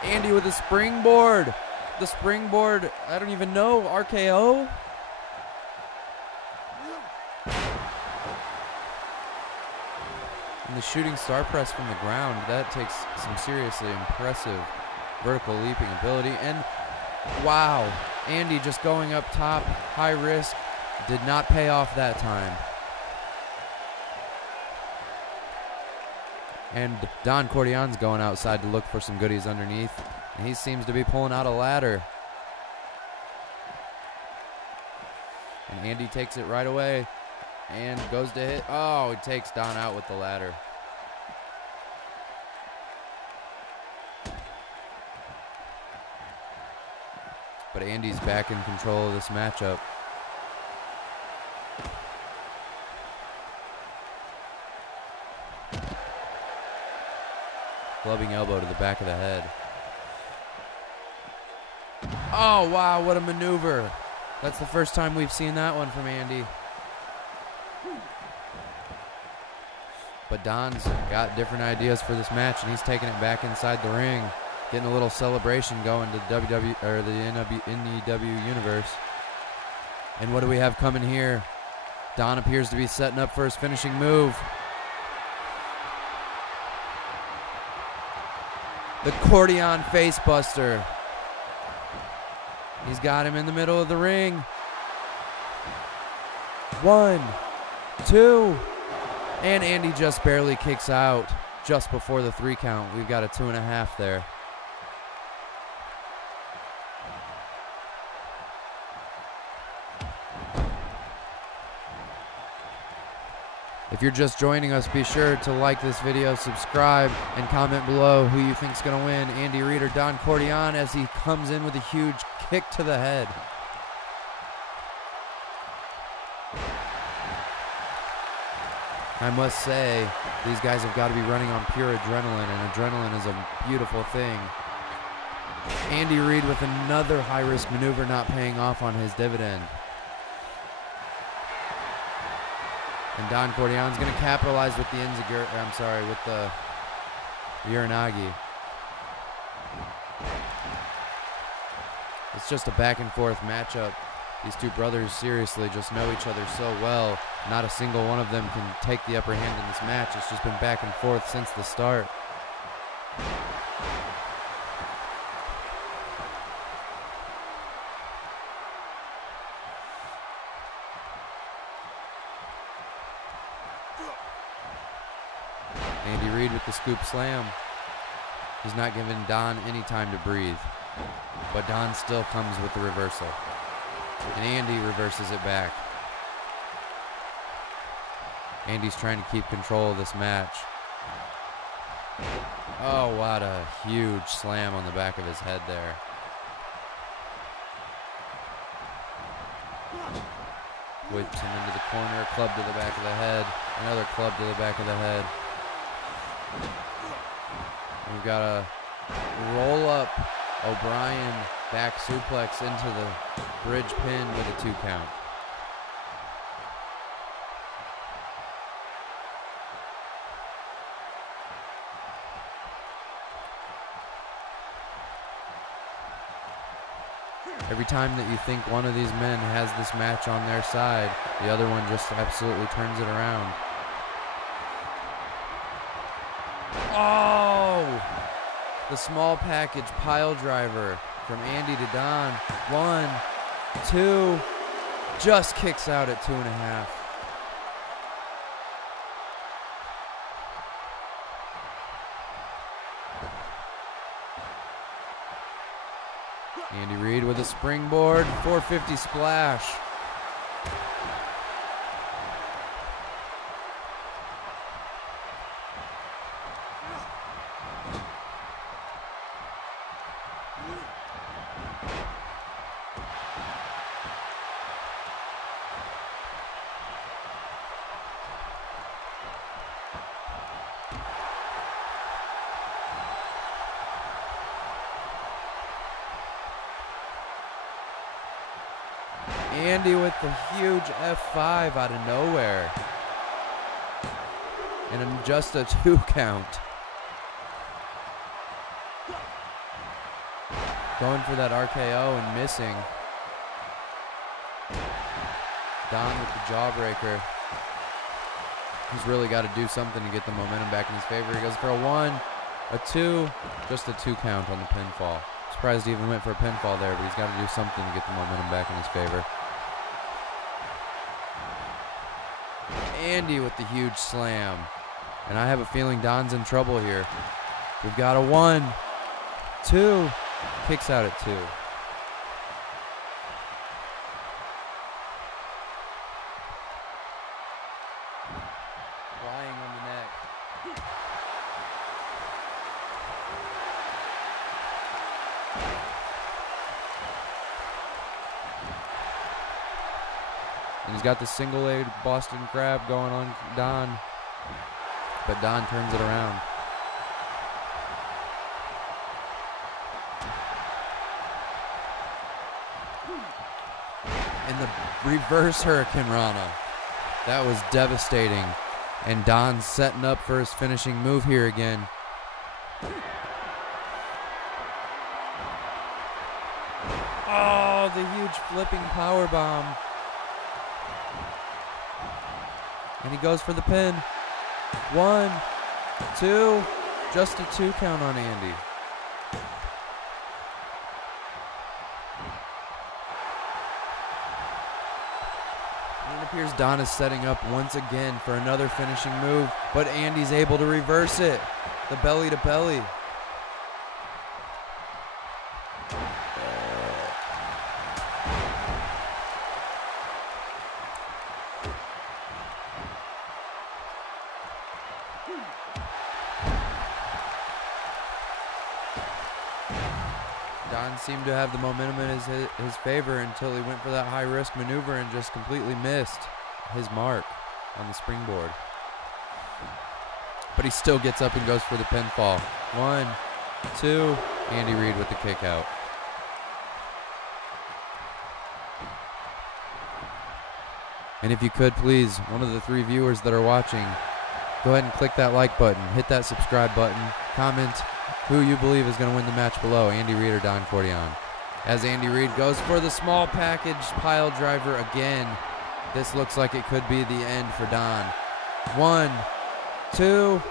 Andy with a springboard. The springboard, I don't even know, RKO? And the shooting star press from the ground, that takes some seriously impressive vertical leaping ability. And wow, Andy just going up top, high risk, did not pay off that time. And Don Cordeon's going outside to look for some goodies underneath. And he seems to be pulling out a ladder. And Andy takes it right away and goes to hit. Oh, he takes Don out with the ladder. But Andy's back in control of this matchup. Clubbing elbow to the back of the head. Oh, wow, what a maneuver. That's the first time we've seen that one from Andy. But Don's got different ideas for this match, and he's taking it back inside the ring, getting a little celebration going to WWE or the NEW universe. And what do we have coming here? Don appears to be setting up for his finishing move. The Cordeon facebuster. He's got him in the middle of the ring. 1, 2, and Andy just barely kicks out just before the 3 count. We've got a 2.5 there. If you're just joining us, be sure to like this video, subscribe, and comment below who you think's going to win, Andy Reid or Don Cordeon, as he comes in with a huge kick to the head. I must say, these guys have got to be running on pure adrenaline, and adrenaline is a beautiful thing. Andy Reid with another high-risk maneuver not paying off on his dividend. And Don Cordeon's going to capitalize with the with the Uranagi. It's just a back and forth matchup These two brothers seriously just know each other so well. Not a single one of them can take the upper hand in this match. It's just been back and forth since the start. Andy Reid with the scoop slam. He's not giving Don any time to breathe. But Don still comes with the reversal. And Andy reverses it back. Andy's trying to keep control of this match. Oh, what a huge slam on the back of his head there. Whips him into the corner, club to the back of the head, another club to the back of the head. We've got a roll up O'Brien back suplex into the bridge pin with a 2 count. Every time that you think one of these men has this match on their side, the other one just absolutely turns it around. Oh! The small package pile driver from Andy to Don. 1, 2, just kicks out at 2.5. Andy Reid with a springboard, 450 splash. Andy with the huge F5 out of nowhere. And just a 2 count. Going for that RKO and missing. Don with the jawbreaker. He's really got to do something to get the momentum back in his favor. He goes for a 1, a 2, just a 2 count on the pinfall. Surprised he even went for a pinfall there, but he's got to do something to get the momentum back in his favor. Andy with the huge slam. And I have a feeling Don's in trouble here. We've got a 1, 2, kicks out at 2. Lying on the neck. And he's got the single-leg Boston Crab going on Don. But Don turns it around. And the reverse Hurricane Rana. That was devastating. And Don's setting up for his finishing move here again. Oh, the huge flipping powerbomb. And he goes for the pin. 1, 2, just a 2 count on Andy. And it appears Don is setting up once again for another finishing move, but Andy's able to reverse it. The belly to belly. Don seemed to have the momentum in his favor until he went for that high-risk maneuver and just completely missed his mark on the springboard. But he still gets up and goes for the pinfall. 1, 2, Andy Reid with the kick out. And if you could, please, one of the 3 viewers that are watching, go ahead and click that like button, hit that subscribe button, comment who you believe is going to win the match below, Andy Reid or Don Cordion. As Andy Reid goes for the small package pile driver again. This looks like it could be the end for Don. 1, 2,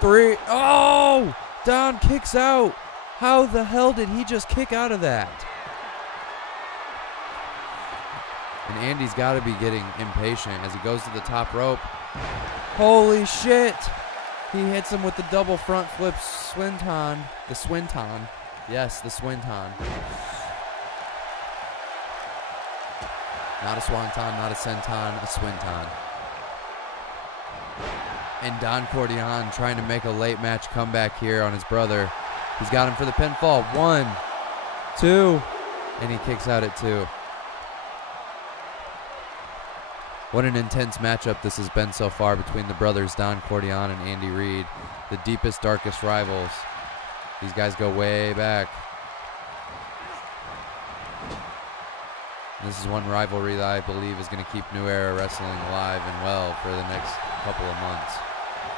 3. Oh! Don kicks out. How the hell did he just kick out of that? And Andy's got to be getting impatient as he goes to the top rope. Holy shit! He hits him with the double front flip swinton. The swinton. Yes, the swinton. Not a swanton, not a senton, a swinton. And Don Cordion trying to make a late match comeback here on his brother. He's got him for the pinfall. 1, 2, and he kicks out at 2. What an intense matchup this has been so far between the brothers Don Cordion and Andy Reid, the deepest, darkest rivals. These guys go way back. This is one rivalry that I believe is going to keep New Era Wrestling alive and well for the next couple of months,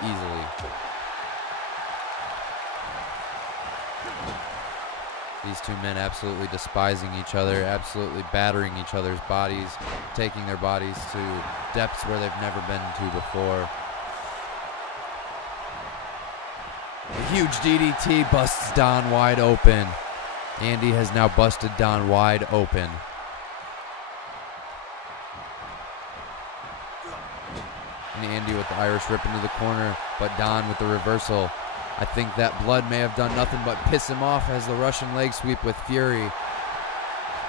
easily. These two men absolutely despising each other, absolutely battering each other's bodies, taking their bodies to depths where they've never been to before. A huge DDT busts Don wide open. Andy has now busted Don wide open. And Andy with the Irish rip into the corner, but Don with the reversal. I think that blood may have done nothing but piss him off as the Russian leg sweep with fury.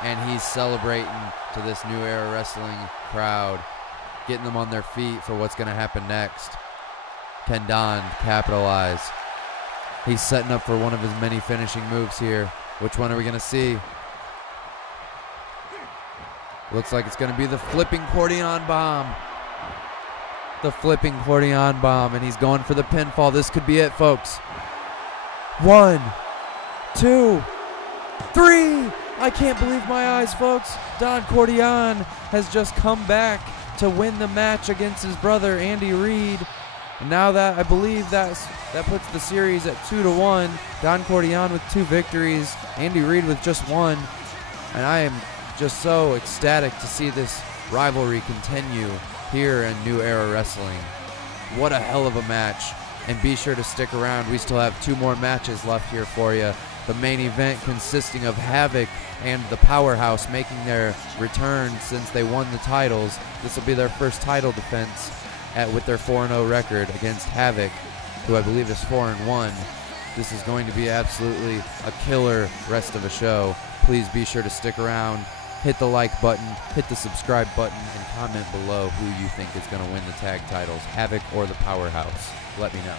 And he's celebrating to this New Era Wrestling crowd, getting them on their feet for what's going to happen next. Can Don capitalize? He's setting up for one of his many finishing moves here. Which one are we going to see? Looks like it's going to be the flipping Cordion bomb. The flipping Cordion bomb, and he's going for the pinfall. This could be it, folks. 1, 2, 3. I can't believe my eyes, folks. Don Cordion has just come back to win the match against his brother Andy Reid. And now that I believe that puts the series at 2-1. Don Cordion with 2 victories, Andy Reid with just 1. And I am just so ecstatic to see this rivalry continue here in New Era Wrestling. What a hell of a match. And be sure to stick around. We still have 2 more matches left here for you. The main event consisting of Havoc and the Powerhouse making their return since they won the titles. This will be their first title defense with their 4-0 record against Havoc, who I believe is 4-1. This is going to be absolutely a killer rest of a show. Please be sure to stick around. Hit the like button, hit the subscribe button, and comment below who you think is going to win the tag titles, Havoc or the Powerhouse. Let me know.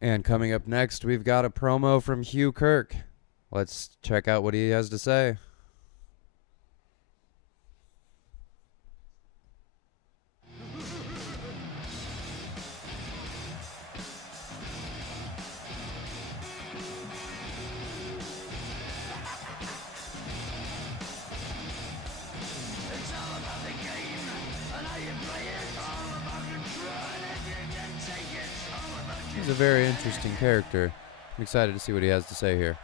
And coming up next, we've got a promo from Hugh Kirk. Let's check out what he has to say. He's a very interesting character. I'm excited to see what he has to say here.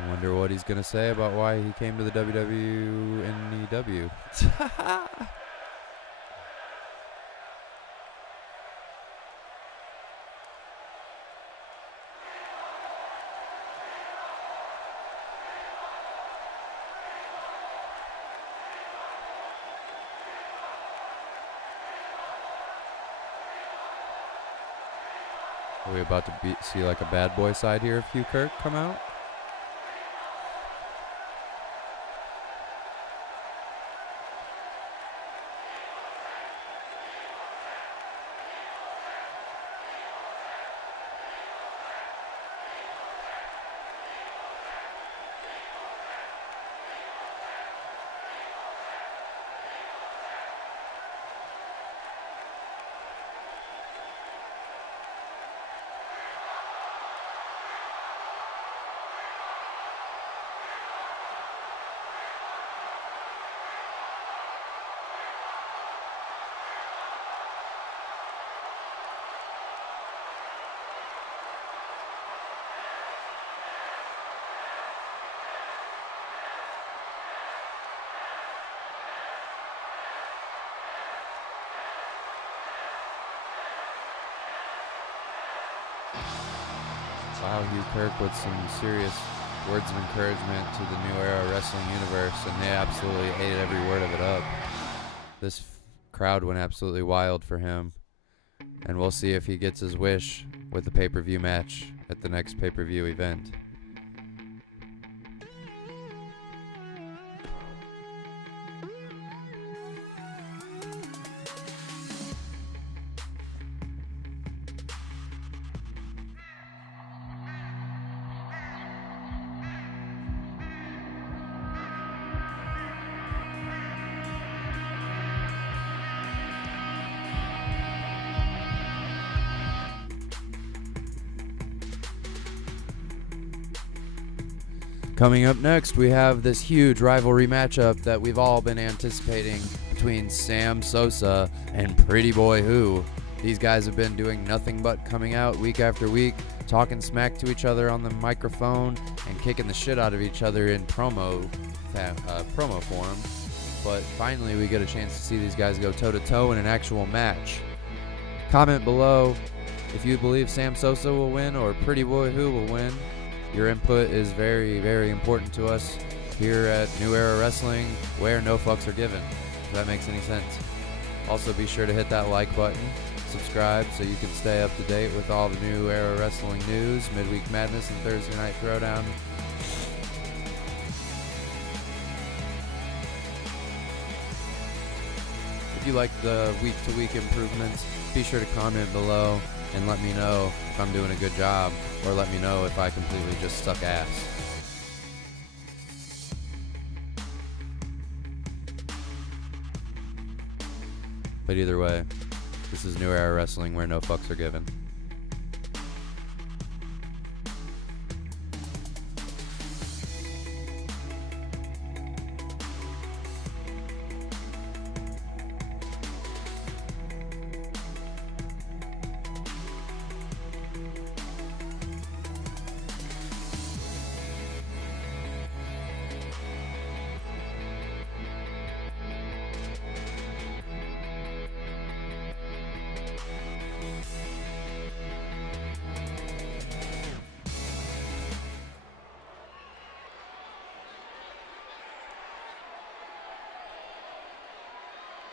I wonder what he's going to say about why he came to the WWNEW. Are we about to see like a bad boy side here of Hugh Kirk come out? Wow, Hugh Kirk with some serious words of encouragement to the New Era Wrestling universe, and they absolutely ate every word of it up. This crowd went absolutely wild for him, and we'll see if he gets his wish with the pay-per-view match at the next pay-per-view event. Coming up next, we have this huge rivalry matchup that we've all been anticipating between Sam Sosa and Pretty Boy Who. These guys have been doing nothing but coming out week after week, talking smack to each other on the microphone and kicking the shit out of each other in promo form. But finally, we get a chance to see these guys go toe-to-toe in an actual match. Comment below if you believe Sam Sosa will win or Pretty Boy Who will win. Your input is very, very important to us here at New Era Wrestling, where no fucks are given, if that makes any sense. Also, be sure to hit that like button, subscribe so you can stay up to date with all the New Era Wrestling news, Midweek Madness, and Thursday Night Throwdown. If you like the week-to-week improvements, be sure to comment below and let me know if I'm doing a good job, or let me know if I completely just suck ass. But either way, this is New Era Wrestling, where no fucks are given.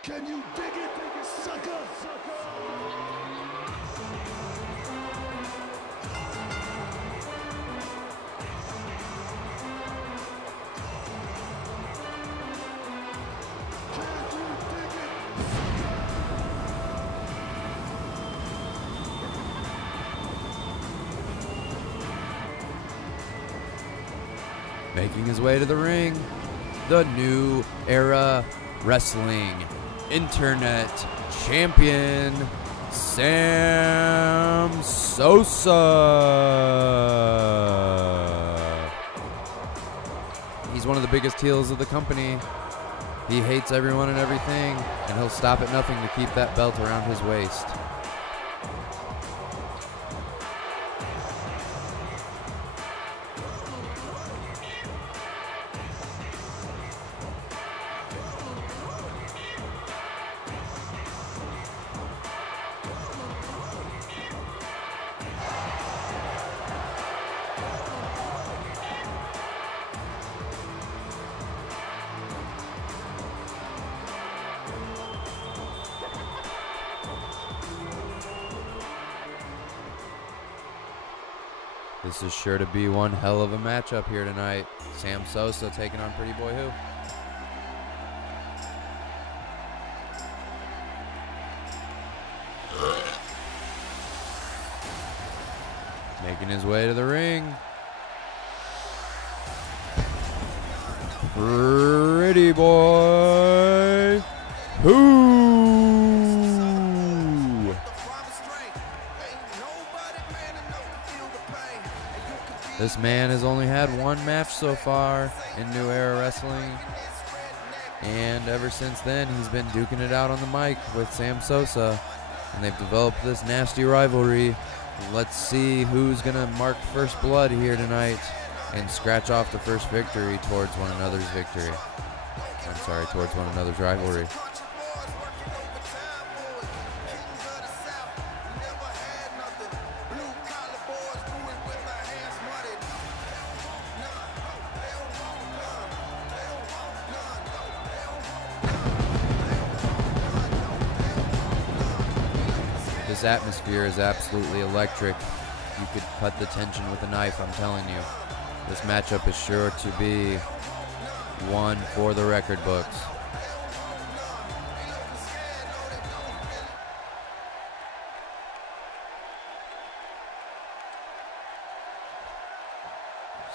Can you dig it, sucker? Making his way to the ring, the New Era Wrestling Internet Champion, Sam Sosa. He's one of the biggest heels of the company. He hates everyone and everything, and he'll stop at nothing to keep that belt around his waist. This is sure to be one hell of a matchup here tonight. Sam Sosa taking on Pretty Boy Who. Making his way to the ring. Pretty Boy Who. This man has only had one match so far in New Era Wrestling, and ever since then he's been duking it out on the mic with Sam Sosa, and they've developed this nasty rivalry. Let's see who's gonna mark first blood here tonight and scratch off the first victory towards one another's victory. I'm sorry, towards one another's rivalry. This atmosphere is absolutely electric. You could cut the tension with a knife, I'm telling you. This matchup is sure to be one for the record books.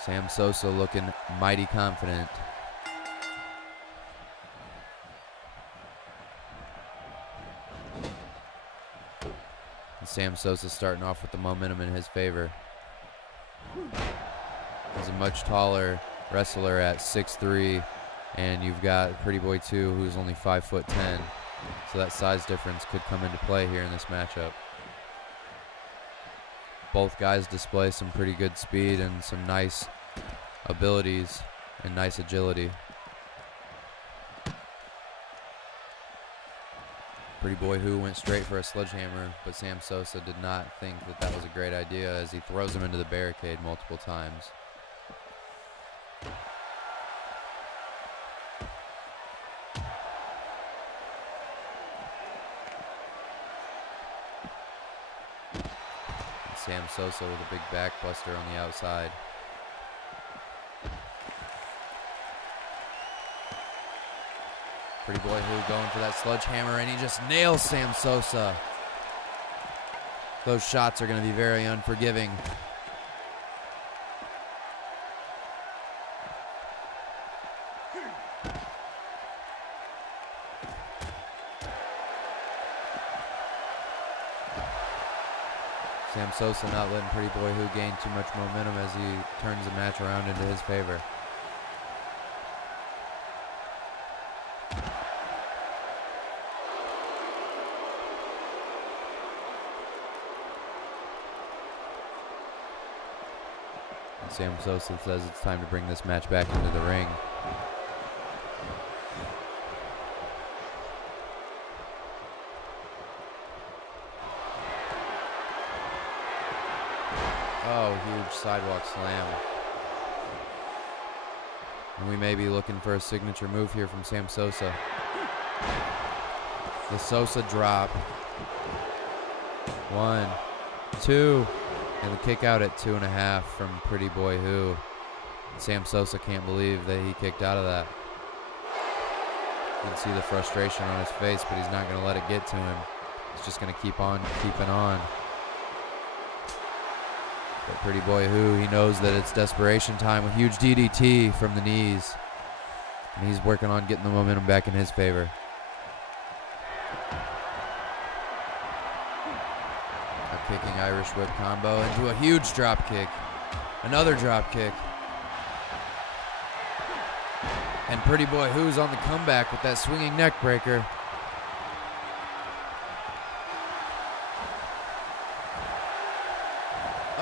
Sam Sosa looking mighty confident. Sam Sosa starting off with the momentum in his favor. He's a much taller wrestler at 6'3", and you've got Pretty Boy 2, who's only 5'10", so that size difference could come into play here in this matchup. Both guys display some pretty good speed and some nice abilities and nice agility. Pretty Boy Who went straight for a sledgehammer, but Sam Sosa did not think that that was a great idea as he throws him into the barricade multiple times. And Sam Sosa with a big backbuster on the outside. Pretty Boy Who going for that sledgehammer, and he just nails Sam Sosa. Those shots are going to be very unforgiving. Sam Sosa not letting Pretty Boy Who gain too much momentum as he turns the match around into his favor. Sam Sosa says it's time to bring this match back into the ring. Oh, huge sidewalk slam. And we may be looking for a signature move here from Sam Sosa. The Sosa drop. 1, 2. And the kick out at 2.5 from Pretty Boy Who. Sam Sosa can't believe that he kicked out of that. You can see the frustration on his face, but he's not going to let it get to him. He's just going to keep on keeping on. But Pretty Boy Who, he knows that it's desperation time. A huge DDT from the knees. And he's working on getting the momentum back in his favor. A kicking Irish whip combo into a huge drop kick. Another drop kick. And Pretty Boy Who's on the comeback with that swinging neck breaker.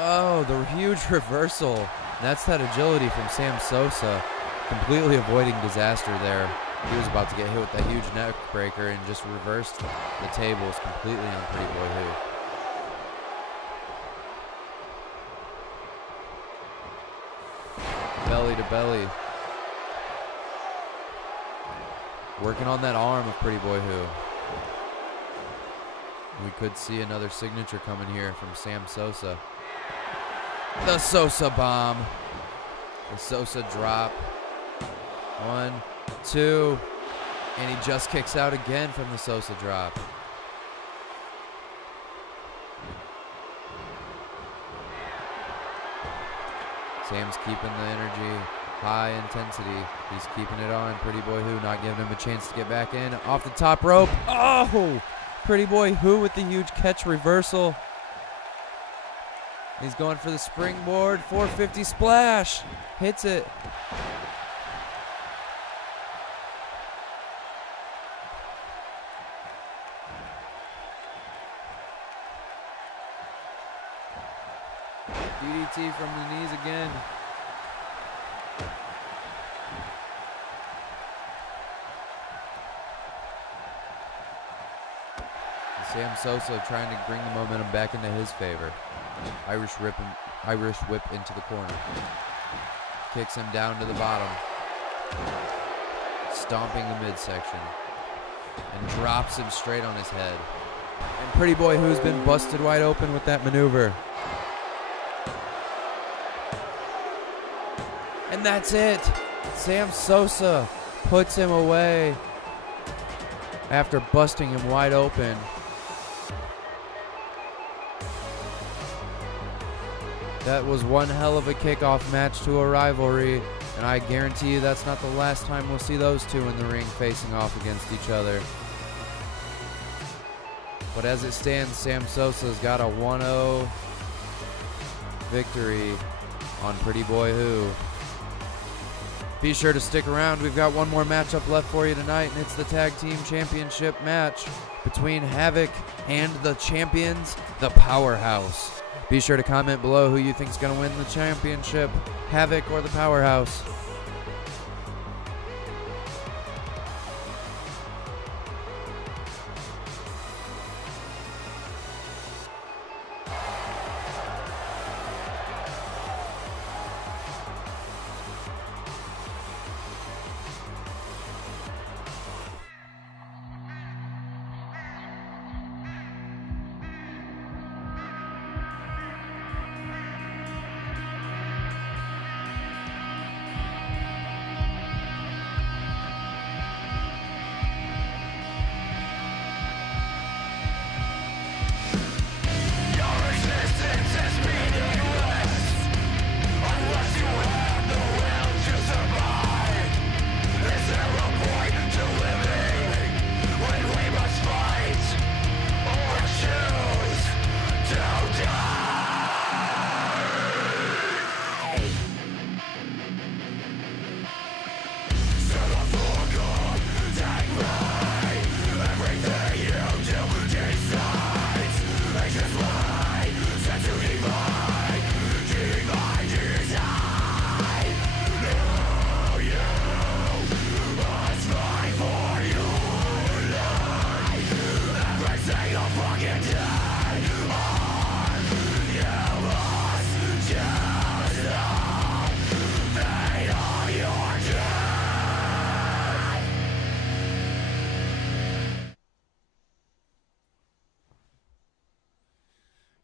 Oh, the huge reversal. That's that agility from Sam Sosa. Completely avoiding disaster there. He was about to get hit with that huge neck breaker and just reversed the tables completely on Pretty Boy Who. Belly to belly. Working on that arm of Pretty Boy Who. We could see another signature coming here from Sam Sosa. The Sosa bomb. The Sosa drop. 1, 2. And he just kicks out again from the Sosa drop. Sam's keeping the energy. High intensity. He's keeping it on. Pretty Boy Who not giving him a chance to get back in. Off the top rope. Oh! Pretty Boy Who with the huge catch reversal. He's going for the springboard. 450 splash. Hits it. DDT from the knees again. Sam Sosa trying to bring the momentum back into his favor. Irish whip into the corner. Kicks him down to the bottom. Stomping the midsection. And drops him straight on his head. And Pretty Boy Who's been busted wide open with that maneuver. And that's it. Sam Sosa puts him away after busting him wide open. That was one hell of a kickoff match to a rivalry, and I guarantee you that's not the last time we'll see those two in the ring facing off against each other. But as it stands, Sam Sosa's got a 1-0 victory on Pretty Boy Who. Be sure to stick around. We've got one more matchup left for you tonight, and it's the Tag Team Championship match between Havoc and the champions, the Powerhouse. Be sure to comment below who you think is going to win the championship, Havoc or the Powerhouse.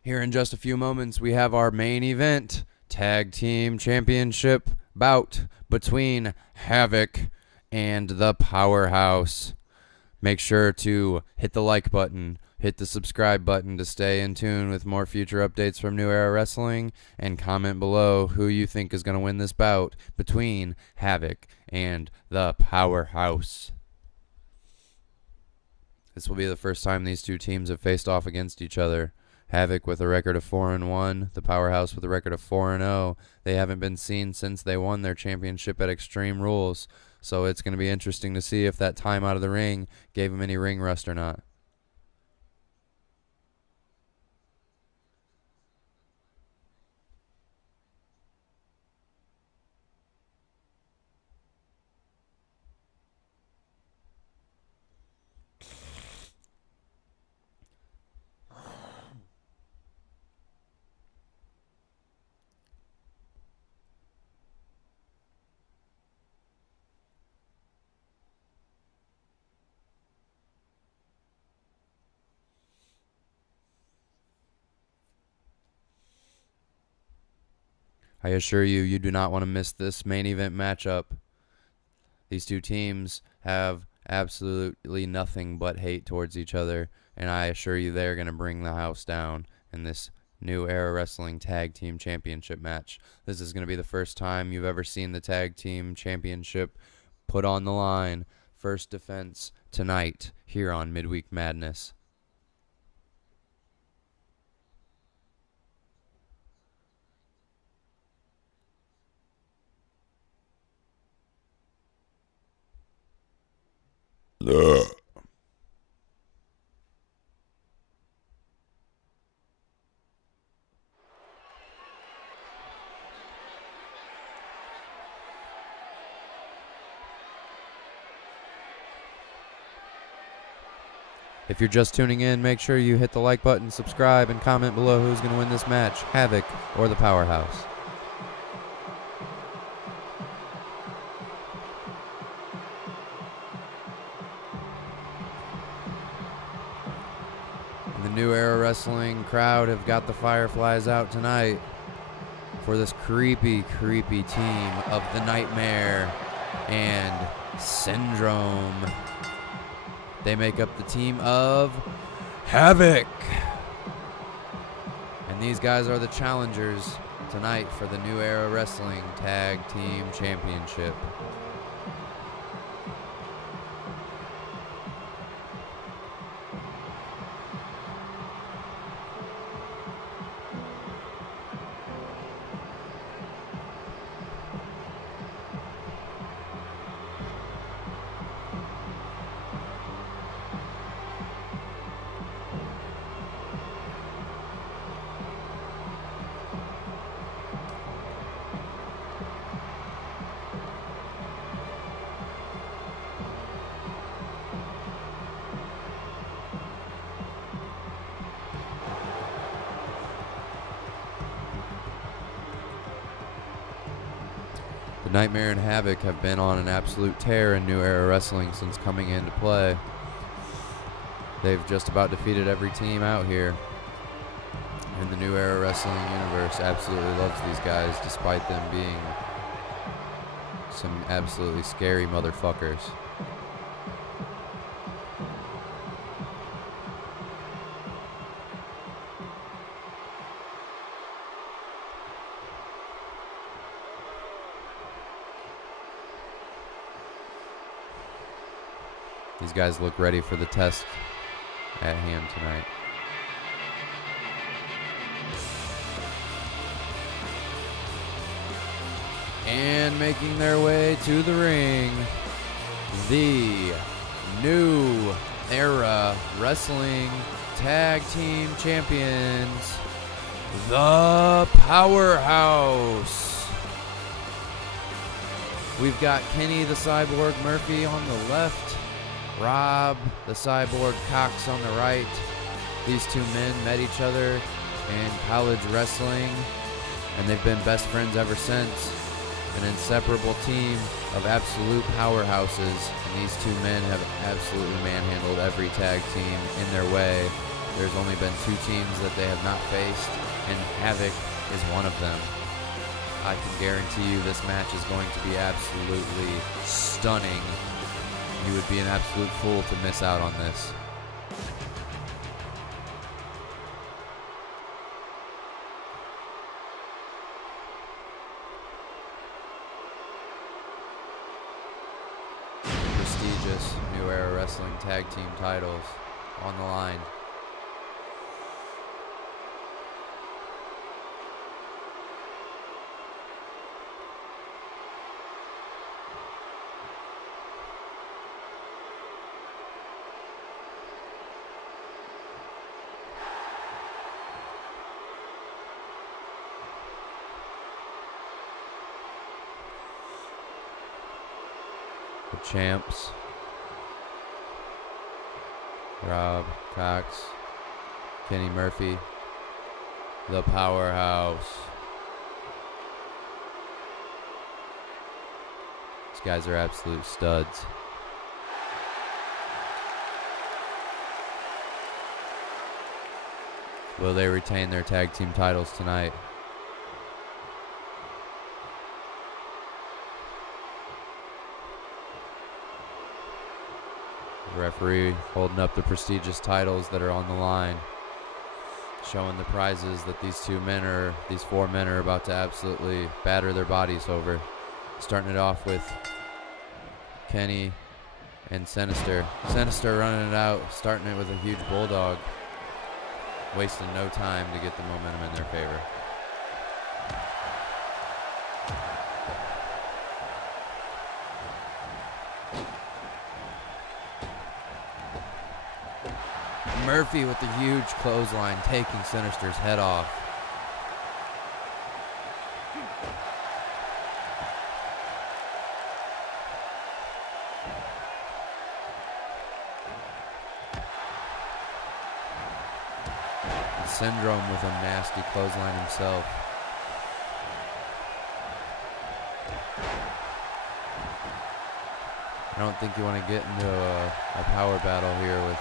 Here in just a few moments, we have our main event, Tag Team Championship bout between Havoc and the Powerhouse. Make sure to hit the like button, hit Hit the subscribe button to stay in tune with more future updates from New Era Wrestling, and comment below who you think is going to win this bout between Havoc and the Powerhouse. This will be the first time these two teams have faced off against each other. Havoc with a record of 4-1, the Powerhouse with a record of 4-0. They haven't been seen since they won their championship at Extreme Rules, so it's going to be interesting to see if that time out of the ring gave them any ring rust or not. I assure you, you do not want to miss this main event matchup. These two teams have absolutely nothing but hate towards each other, and I assure you they're going to bring the house down in this New Era Wrestling Tag Team Championship match. This is going to be the first time you've ever seen the Tag Team Championship put on the line. First defense tonight here on Midweek Madness. If you're just tuning in, make sure you hit the like button, subscribe, and comment below who's going to win this match, Havoc or the Powerhouse. And the New Era Wrestling crowd have got the Fireflies out tonight for this creepy, creepy team of the Nightmare and Syndrome. They make up the team of Havoc. And these guys are the challengers tonight for the New Era Wrestling Tag Team Championship. The Nightmare and Havoc have been on an absolute tear in New Era Wrestling since coming into play. They've just about defeated every team out here. And the New Era Wrestling universe absolutely loves these guys, despite them being some absolutely scary motherfuckers. These guys look ready for the test at hand tonight. And making their way to the ring, the New Era Wrestling Tag Team Champions, the Powerhouse. We've got Kenny the Cyborg Murphy on the left, Rob the Cyborg Cox on the right. These two men met each other in college wrestling, and they've been best friends ever since. An inseparable team of absolute powerhouses, and these two men have absolutely manhandled every tag team in their way. There's only been two teams that they have not faced, and Havoc is one of them. I can guarantee you this match is going to be absolutely stunning. You would be an absolute fool to miss out on this. prestigious New Era Wrestling Tag Team titles on the line. The champs, Rob Cox, Kenny Murphy, the Powerhouse. These guys are absolute studs. Will they retain their tag team titles tonight? The referee holding up the prestigious titles that are on the line, showing the prizes that these four men are about to absolutely batter their bodies over. Starting it off with Kenny and Sinister. Sinister running it out, starting it with a huge bulldog, wasting no time to get the momentum in their favor. Murphy with the huge clothesline, taking Sinister's head off. Syndrome with a nasty clothesline himself. I don't think you want to get into a power battle here with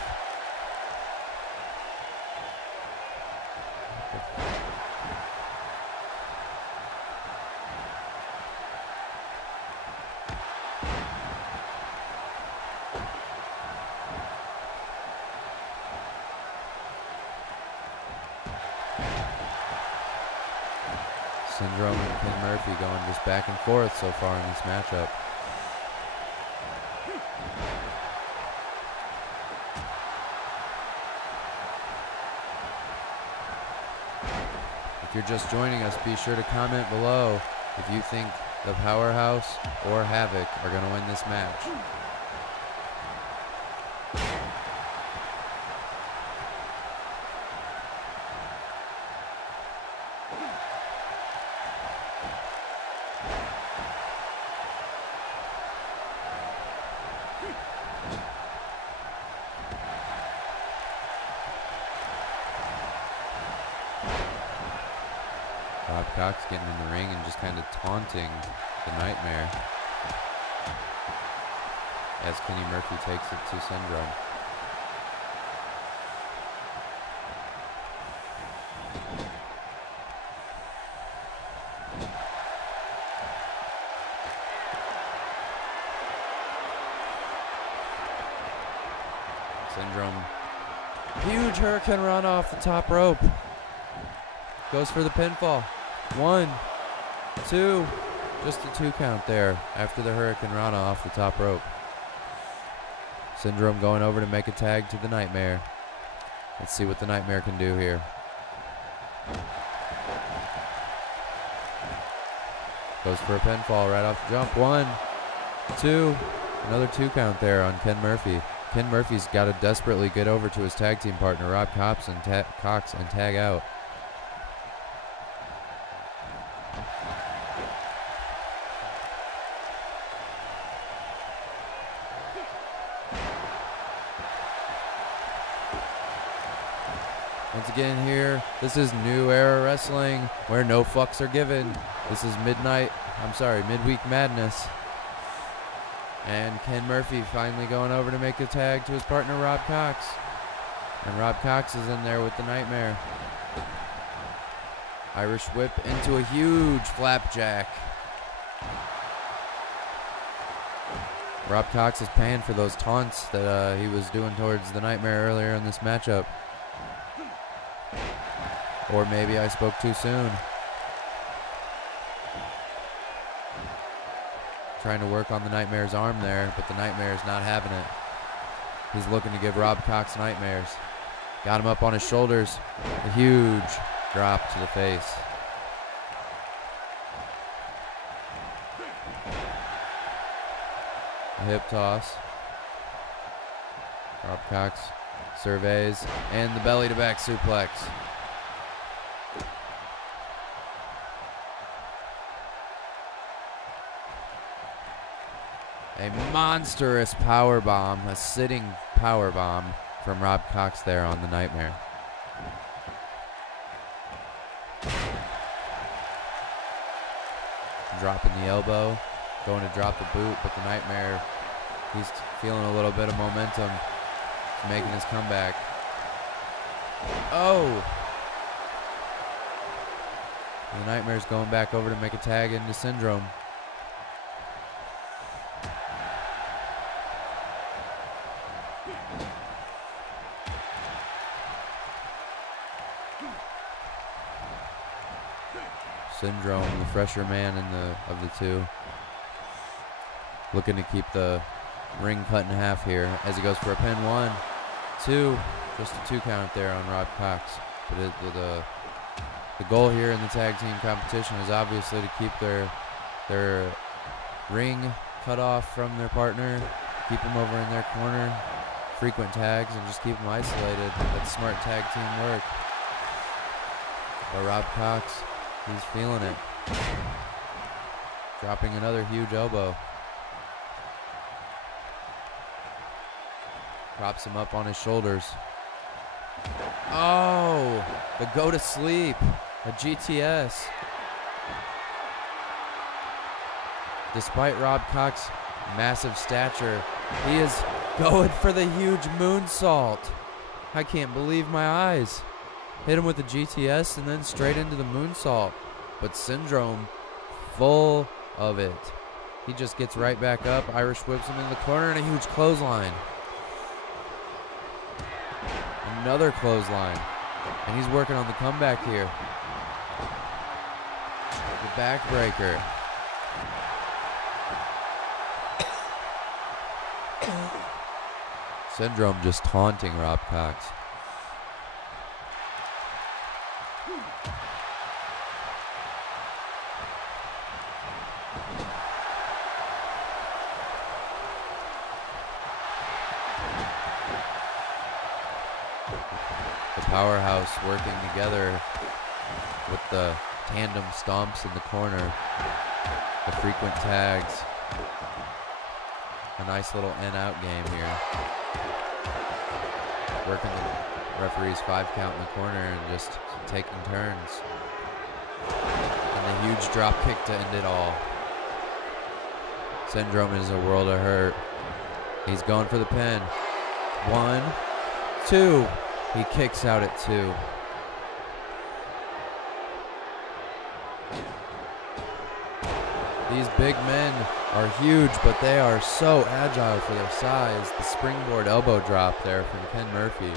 Syndrome and Ken Murphy going just back and forth so far in this matchup. If you're just joining us, be sure to comment below if you think the Powerhouse or Havoc are going to win this match. Rob Cox getting in the ring and just kind of taunting the Nightmare as Kenny Murphy takes it to Syndrome. Syndrome, huge hurricane run off the top rope. Goes for the pinfall. 1, 2, just a 2 count there after the Hurricane Rana off the top rope. Syndrome going over to make a tag to the Nightmare. Let's see what the Nightmare can do here. Goes for a pinfall right off the jump. 1, 2, another 2 count there on Ken Murphy. Ken Murphy's got to desperately get over to his tag team partner, Rob Cox, and tag out. Once again here, this is New Era Wrestling, where no fucks are given. This is Midweek Madness. And Ken Murphy finally going over to make a tag to his partner, Rob Cox. And Rob Cox is in there with the Nightmare. Irish whip into a huge flapjack. Rob Cox is paying for those taunts that he was doing towards the Nightmare earlier in this matchup. Or maybe I spoke too soon. trying to work on the Nightmare's arm there, but the Nightmare's not having it. He's looking to give Rob Cox nightmares. Got him up on his shoulders. A huge drop to the face. A hip toss. Rob Cox surveys, and the belly to back suplex. A monstrous power bomb, a sitting power bomb from Rob Cox there on the Nightmare. Dropping the elbow, going to drop the boot, but the Nightmare, he's feeling a little bit of momentum, making his comeback. Oh! The Nightmare's going back over to make a tag into Syndrome. Syndrome, the fresher man of the two, looking to keep the ring cut in half here as he goes for a pin. 1, 2, just a 2 count there on Rob Cox. But the goal here in the tag team competition is obviously to keep their ring cut off from their partner, keep them over in their corner, frequent tags, and just keep them isolated. That's smart tag team work. But Rob Cox, he's feeling it. Dropping another huge elbow. Props him up on his shoulders. Oh, the go to sleep, a GTS. Despite Rob Cox's massive stature, he is going for the huge moonsault. I can't believe my eyes. Hit him with the GTS and then straight into the moonsault. But Syndrome, full of it. He just gets right back up, Irish whips him in the corner, and a huge clothesline. Another clothesline. And he's working on the comeback here. The backbreaker. Syndrome just taunting Rob Cox. The powerhouse working together with the tandem stomps in the corner, the frequent tags. A nice little in-out game here. Working the referee's 5 count in the corner and just taking turns. And the huge drop kick to end it all. Syndrome is a world of hurt. He's going for the pin. 1, 2. He kicks out at 2. These big men are huge, but they are so agile for their size. The springboard elbow drop there from Ken Murphy.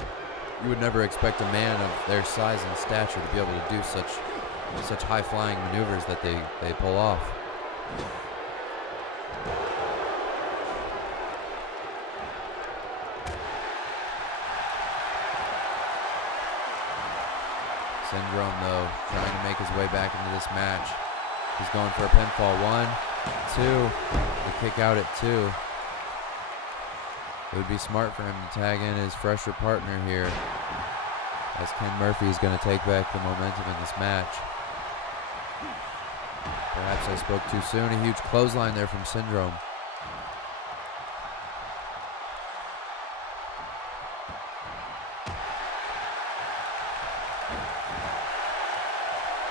You would never expect a man of their size and stature to be able to do such high-flying maneuvers that they pull off. Syndrome, though, trying to make his way back into this match. He's going for a pinfall. 1, 2. The kick out at 2. It would be smart for him to tag in his fresher partner here, as Ken Murphy is going to take back the momentum in this match. Perhaps I spoke too soon. A huge clothesline there from Syndrome.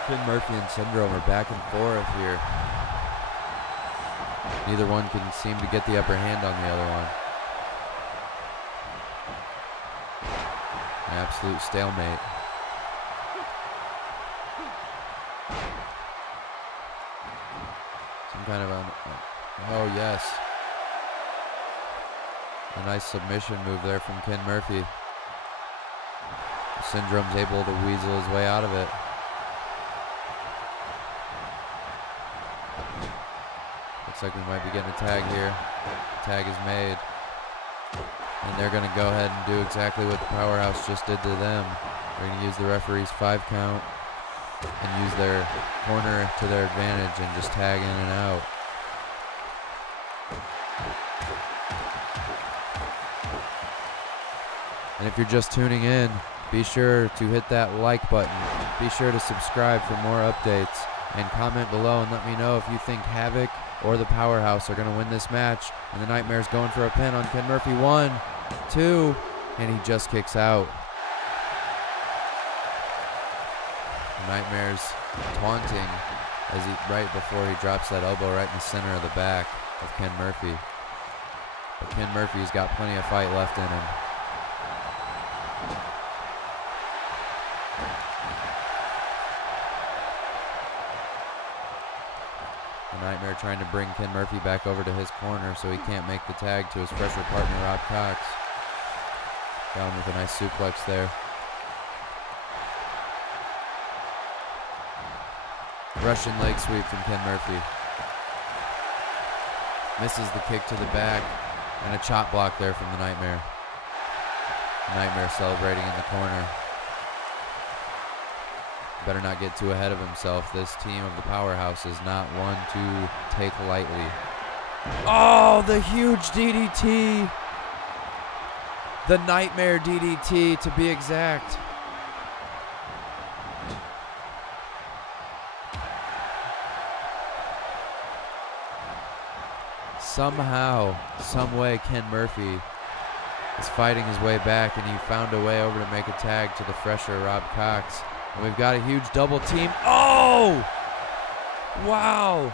Ken Murphy and Syndrome are back and forth here. Neither one can seem to get the upper hand on the other one. An absolute stalemate. Some kind of oh yes. A nice submission move there from Ken Murphy. Syndrome's able to weasel his way out of it. Looks like we might be getting a tag here. Tag is made. And they're going to go ahead and do exactly what the Powerhouse just did to them. They're going to use the referee's 5 count and use their corner to their advantage and just tag in and out. And if you're just tuning in, be sure to hit that like button. Be sure to subscribe for more updates. And comment below and let me know if you think Havoc or the Powerhouse are going to win this match. And the Nightmare's going for a pin on Ken Murphy. 1, 2, and he just kicks out. The Nightmare's taunting as right before he drops that elbow right in the center of the back of Ken Murphy. But Ken Murphy's got plenty of fight left in him. The Nightmare trying to bring Ken Murphy back over to his corner so he can't make the tag to his fresher partner, Rob Cox. Down with a nice suplex there. Russian leg sweep from Ken Murphy. Misses the kick to the back, and a chop block there from the Nightmare. The Nightmare celebrating in the corner. Better not get too ahead of himself. This team of the Powerhouse is not one to take lightly. Oh, the huge DDT. The Nightmare DDT, to be exact. Somehow, some way, Ken Murphy is fighting his way back, and he found a way over to make a tag to the fresher Rob Cox. And we've got a huge double team. Oh! Wow!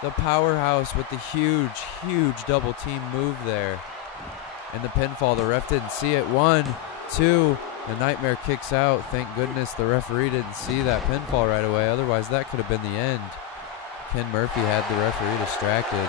The Powerhouse with the huge, huge double team move there. And the pinfall, the ref didn't see it. 1, 2, the Nightmare kicks out. Thank goodness the referee didn't see that pinfall right away. Otherwise, that could have been the end. Ken Murphy had the referee distracted.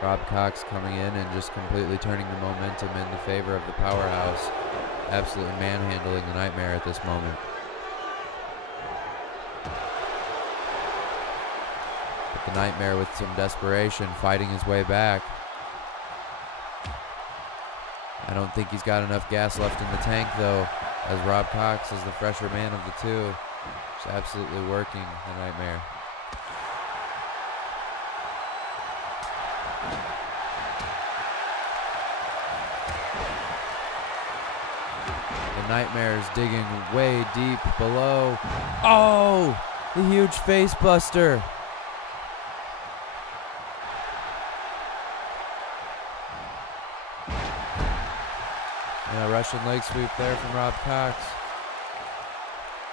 Rob Cox coming in and just completely turning the momentum in the favor of the Powerhouse. Absolutely manhandling the Nightmare at this moment. But the Nightmare with some desperation fighting his way back. I don't think he's got enough gas left in the tank though, as Rob Cox is the fresher man of the two. Just absolutely working the Nightmare. The Nightmare's digging way deep below. Oh, the huge face buster. And a Russian leg sweep there from Rob Cox.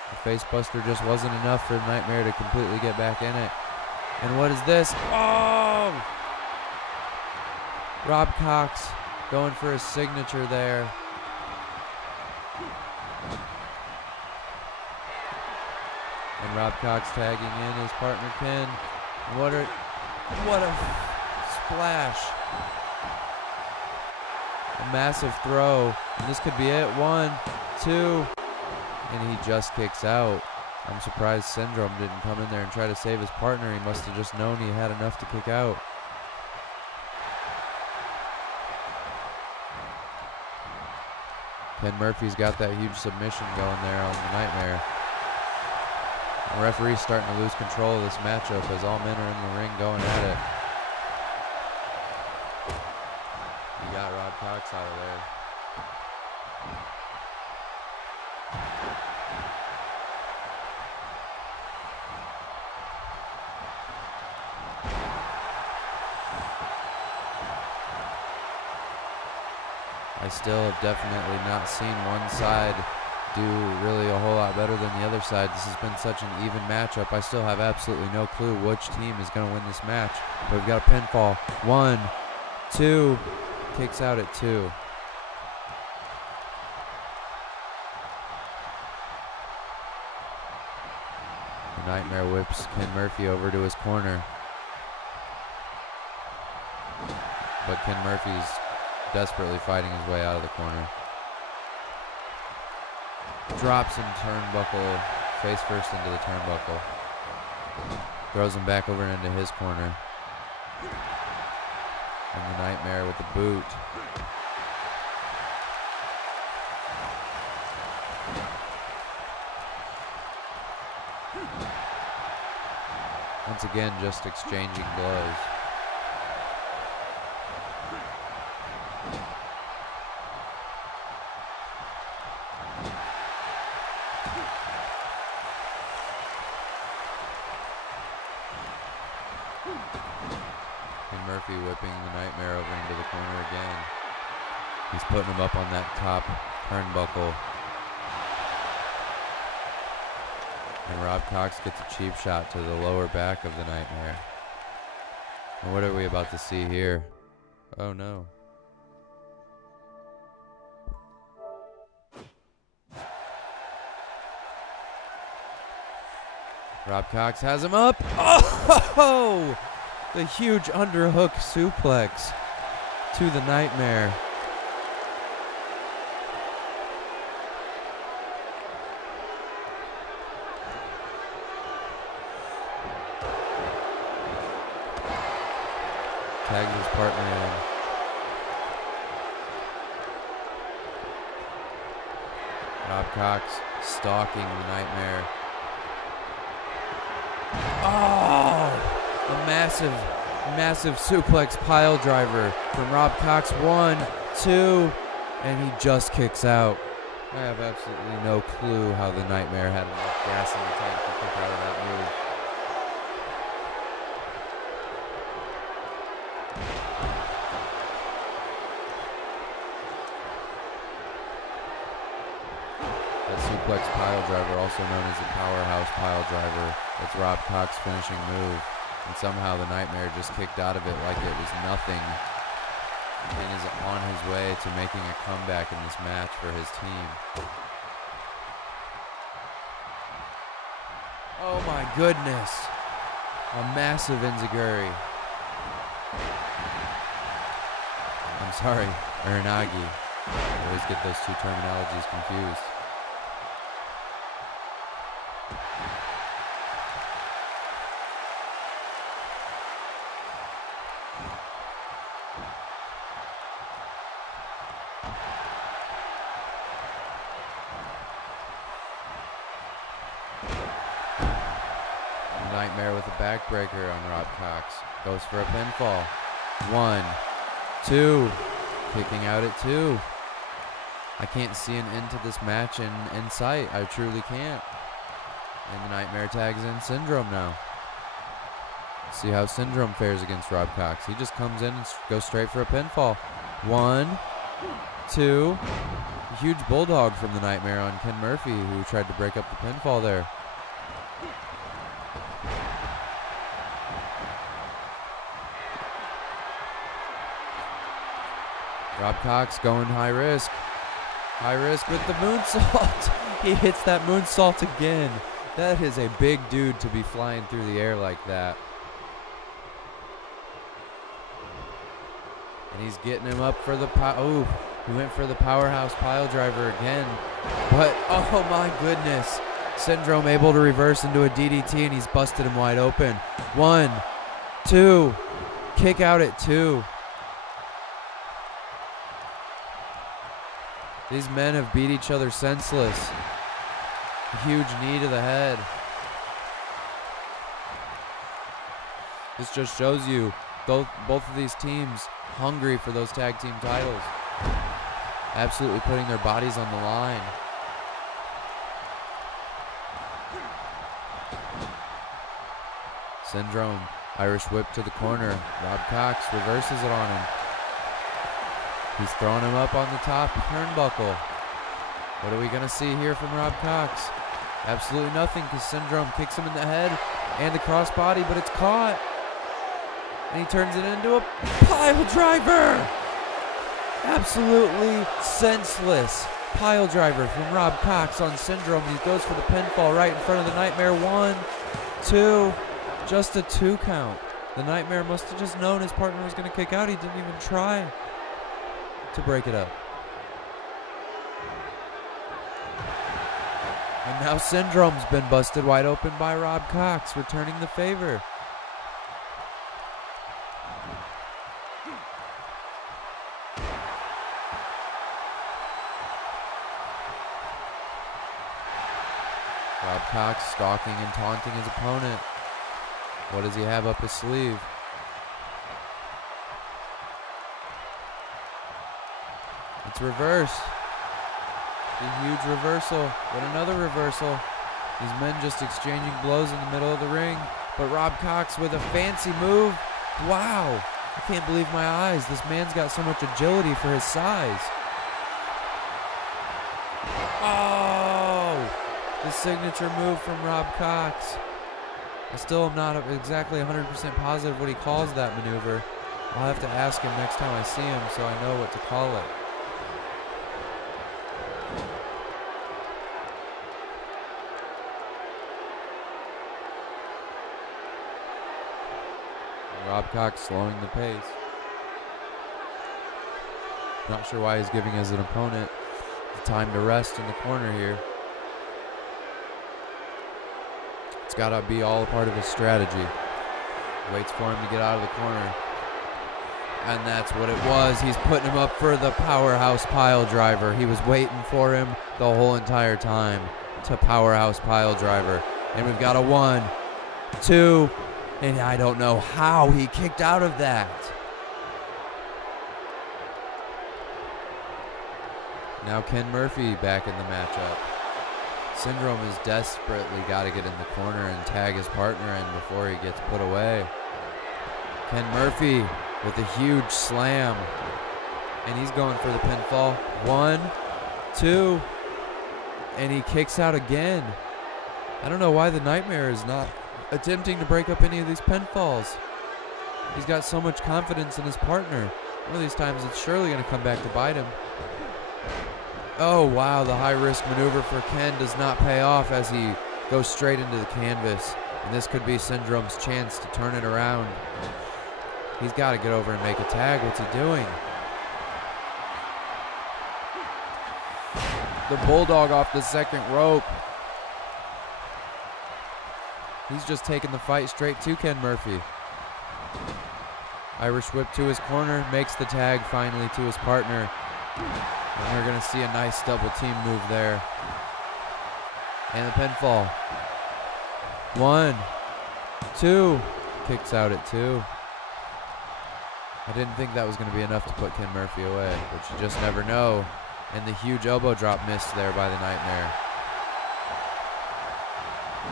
The face buster just wasn't enough for the Nightmare to completely get back in it. And what is this? Oh! Rob Cox going for his signature there. And Rob Cox tagging in his partner Ken. What a splash. A massive throw. And this could be it. 1, 2. And he just kicks out. I'm surprised Syndrome didn't come in there and try to save his partner. He must have just known he had enough to kick out. Ken Murphy's got that huge submission going there on the Nightmare. The referee's starting to lose control of this matchup as all men are in the ring going at it. He got Rob Cox out of there. I still have definitely not seen one side do really a whole lot better than the other side. This has been such an even matchup. I still have absolutely no clue which team is going to win this match. But we've got a pinfall. 1, 2, kicks out at 2. Nightmare whips Ken Murphy over to his corner. But Ken Murphy's desperately fighting his way out of the corner. Drops him turnbuckle, face first into the turnbuckle. Throws him back over into his corner. And the Nightmare with the boot. Once again, just exchanging blows. And Murphy whipping the Nightmare over into the corner again. He's putting him up on that top turnbuckle. And Rob Cox gets a cheap shot to the lower back of the Nightmare. And what are we about to see here? Oh no. Rob Cox has him up. Oh! The huge underhook suplex to the Nightmare. Tags his partner in. Rob Cox stalking the Nightmare. Oh! A massive suplex pile driver from Rob Cox. 1, 2, and he just kicks out. I have absolutely no clue how the Nightmare had enough gas in the tank to kick out of that move. That suplex pile driver, also known as the powerhouse pile driver, it's Rob Cox's finishing move. And somehow the Nightmare just kicked out of it like it was nothing and is on his way to making a comeback in this match for his team. Oh my goodness. A massive enziguri. I'm sorry, Uranagi. I always get those two terminologies confused. Nightmare with a backbreaker on Rob Cox. Goes for a pinfall. 1, 2. Kicking out at 2. I can't see an end to this match in sight. I truly can't. And the Nightmare tags in Syndrome now. See how Syndrome fares against Rob Cox. He just comes in and goes straight for a pinfall. 1, 2. A huge bulldog from the Nightmare on Ken Murphy, who tried to break up the pinfall there. Rob Cox going high risk. High risk with the moonsault. He hits that moonsault again. That is a big dude to be flying through the air like that. And he's getting him up for the oh, he went for the powerhouse pile driver again. But oh my goodness. Syndrome able to reverse into a DDT, and he's busted him wide open. 1, 2. Kick out at 2. These men have beat each other senseless. A huge knee to the head. This just shows you both of these teams hungry for those tag team titles. Absolutely putting their bodies on the line. Syndrome, Irish whip to the corner. Rob Cox reverses it on him. He's throwing him up on the top turnbuckle. What are we going to see here from Rob Cox? Absolutely nothing, because Syndrome kicks him in the head and the crossbody, but it's caught. And he turns it into a pile driver. Absolutely senseless Pile driver from Rob Cox on Syndrome. He goes for the pinfall right in front of the Nightmare. 1, 2, just a 2 count. The Nightmare must have just known his partner was going to kick out. He didn't even try to break it up. And now Syndrome's been busted wide open by Rob Cox, returning the favor. Rob Cox stalking and taunting his opponent. What does he have up his sleeve? It's reversed. A huge reversal. But another reversal. These men just exchanging blows in the middle of the ring. But Rob Cox with a fancy move. Wow. I can't believe my eyes. This man's got so much agility for his size. Oh! The signature move from Rob Cox. I still am not exactly 100% positive what he calls that maneuver. I'll have to ask him next time I see him so I know what to call it. Rob Cox slowing the pace. Not sure why he's giving his opponent the time to rest in the corner here. It's got to be all a part of his strategy. Waits for him to get out of the corner. And that's what it was. He's putting him up for the powerhouse pile driver. He was waiting for him the whole entire time to powerhouse pile driver. And we've got a 1, 2, and I don't know how he kicked out of that. Now Ken Murphy back in the matchup. Syndrome has desperately got to get in the corner and tag his partner in before he gets put away. Ken Murphy with a huge slam. And he's going for the pinfall. 1, 2, and he kicks out again. I don't know why the Nightmare is not attempting to break up any of these pinfalls. He's got so much confidence in his partner. One of these times it's surely going to come back to bite him. Oh, wow, the high-risk maneuver for Ken does not pay off as he goes straight into the canvas. And this could be Syndrome's chance to turn it around. He's got to get over and make a tag. What's he doing? The Bulldog off the second rope. He's just taking the fight straight to Ken Murphy. Irish whip to his corner, makes the tag finally to his partner. And we're going to see a nice double team move there. And the pinfall. 1, 2. Kicks out at 2. I didn't think that was going to be enough to put Ken Murphy away, but you just never know. And the huge elbow drop missed there by the Nightmare.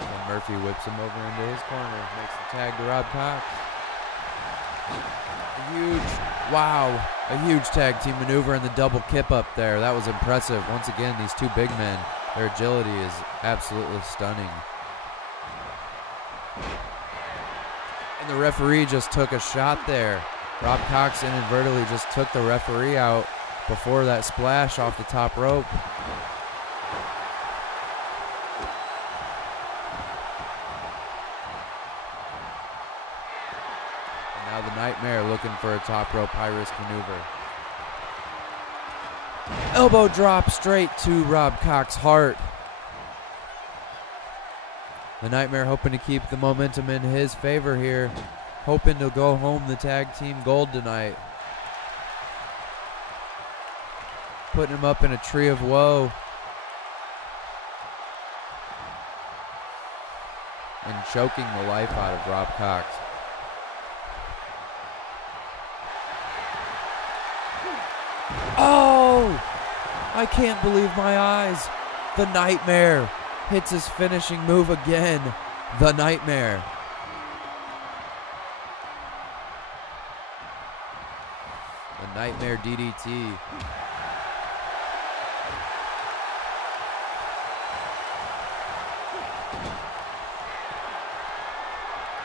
And Murphy whips him over into his corner. Makes the tag to Rob Cox. A huge tag team maneuver and the double kip up there. That was impressive. Once again, these two big men, their agility is absolutely stunning. And the referee just took a shot there. Rob Cox inadvertently just took the referee out before that splash off the top rope. Now the Nightmare looking for a top rope high risk maneuver. Elbow drop straight to Rob Cox's heart. The Nightmare hoping to keep the momentum in his favor here. Hoping to go home the tag team gold tonight. Putting him up in a tree of woe. And choking the life out of Rob Cox. Oh! I can't believe my eyes. The Nightmare hits his finishing move again. The Nightmare. The Nightmare DDT.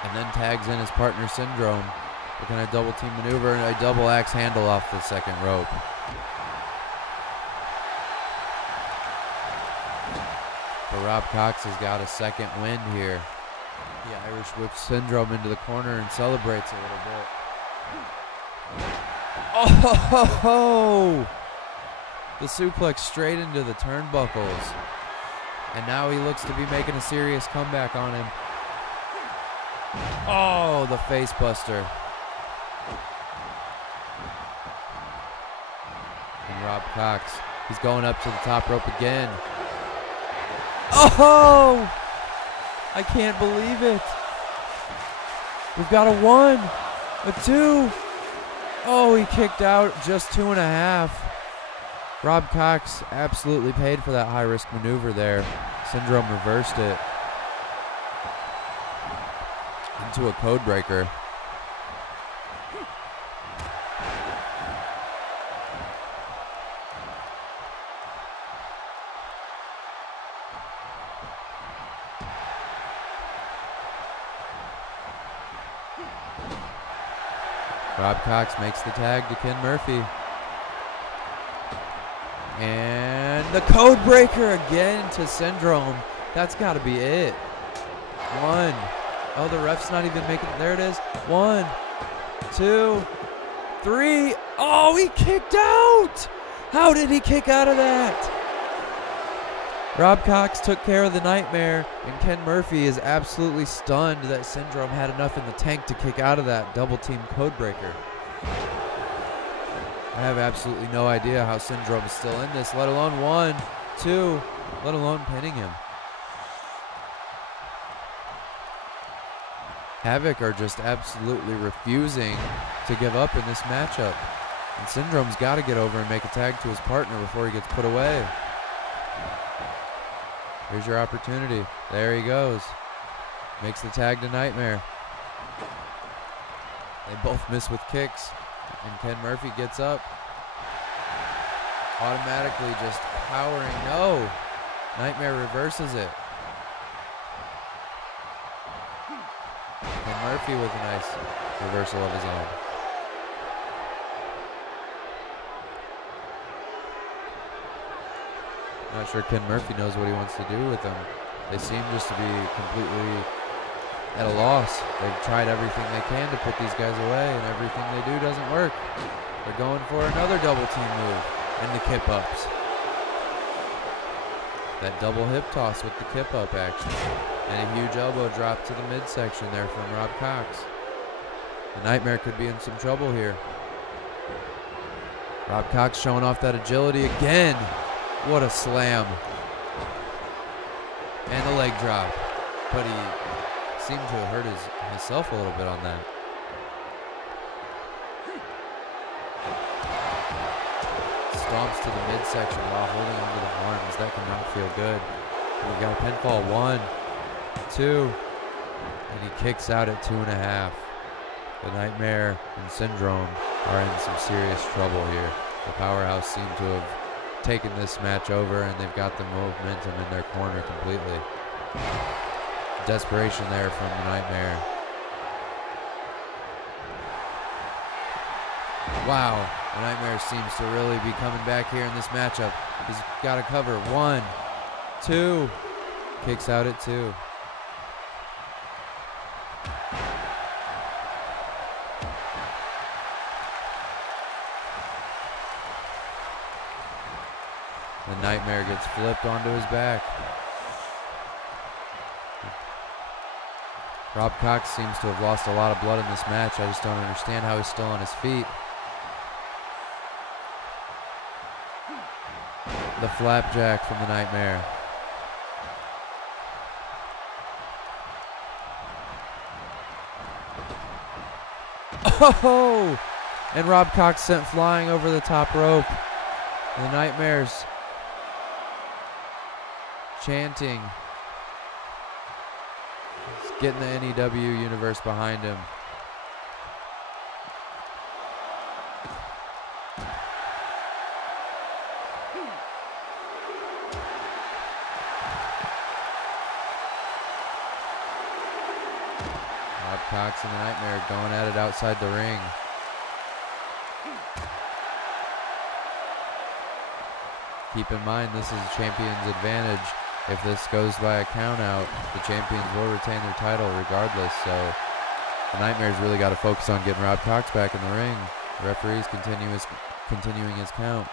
And then tags in his partner Syndrome. Looking at a double team maneuver and a double axe handle off the second rope. But Rob Cox has got a second win here. The Irish Whip Syndrome into the corner and celebrates a little bit. Oh! The suplex straight into the turnbuckles. And now he looks to be making a serious comeback on him. Oh, the face buster. And Rob Cox, he's going up to the top rope again. Oh! I can't believe it. We've got a 1, a 2. Oh, he kicked out just 2.5. Rob Cox absolutely paid for that high-risk maneuver there. Syndrome reversed it into a code breaker. Rob Cox makes the tag to Ken Murphy. And the code breaker again to Syndrome. That's got to be it. 1. Oh, the ref's not even making it. There it is. 1, 2, 3. Oh, he kicked out. How did he kick out of that? Rob Cox took care of the nightmare, and Ken Murphy is absolutely stunned that Syndrome had enough in the tank to kick out of that double-team code breaker. I have absolutely no idea how Syndrome is still in this, let alone 1, 2, let alone pinning him. Havoc are just absolutely refusing to give up in this matchup. And Syndrome's got to get over and make a tag to his partner before he gets put away. Here's your opportunity. There he goes. Makes the tag to Nightmare. They both miss with kicks. And Ken Murphy gets up. Automatically just powering. No! Nightmare reverses it. Ken Murphy with a nice reversal of his own. Not sure Ken Murphy knows what he wants to do with them. They seem just to be completely at a loss. They've tried everything they can to put these guys away, and everything they do doesn't work. They're going for another double team move, and the kip ups. That double hip toss with the kip up action. And a huge elbow drop to the midsection there from Rob Cox. The Nightmare could be in some trouble here. Rob Cox showing off that agility again. What a slam. And the leg drop. But he seemed to have hurt himself a little bit on that. Stomps to the midsection while holding onto the arms. That cannot feel good. We've got a pinfall. 1, 2. And he kicks out at 2.5. The Nightmare and Syndrome are in some serious trouble here. The Powerhouse seem to have taken this match over, and they've got the momentum in their corner completely. Desperation there from the Nightmare. Wow, the Nightmare seems to really be coming back here in this matchup. He's got to cover. 1, 2. Kicks out at 2. The Nightmare gets flipped onto his back. Rob Cox seems to have lost a lot of blood in this match. I just don't understand how he's still on his feet. The flapjack from the Nightmare. Oh! And Rob Cox sent flying over the top rope. The Nightmares chanting. He's getting the NEW universe behind him. Rob Cox and the Nightmare going at it outside the ring. Keep in mind, this is champion's advantage. If this goes by a count out, the champions will retain their title regardless. So the Nightmare's really got to focus on getting Rob Cox back in the ring. The referee's continuing his count.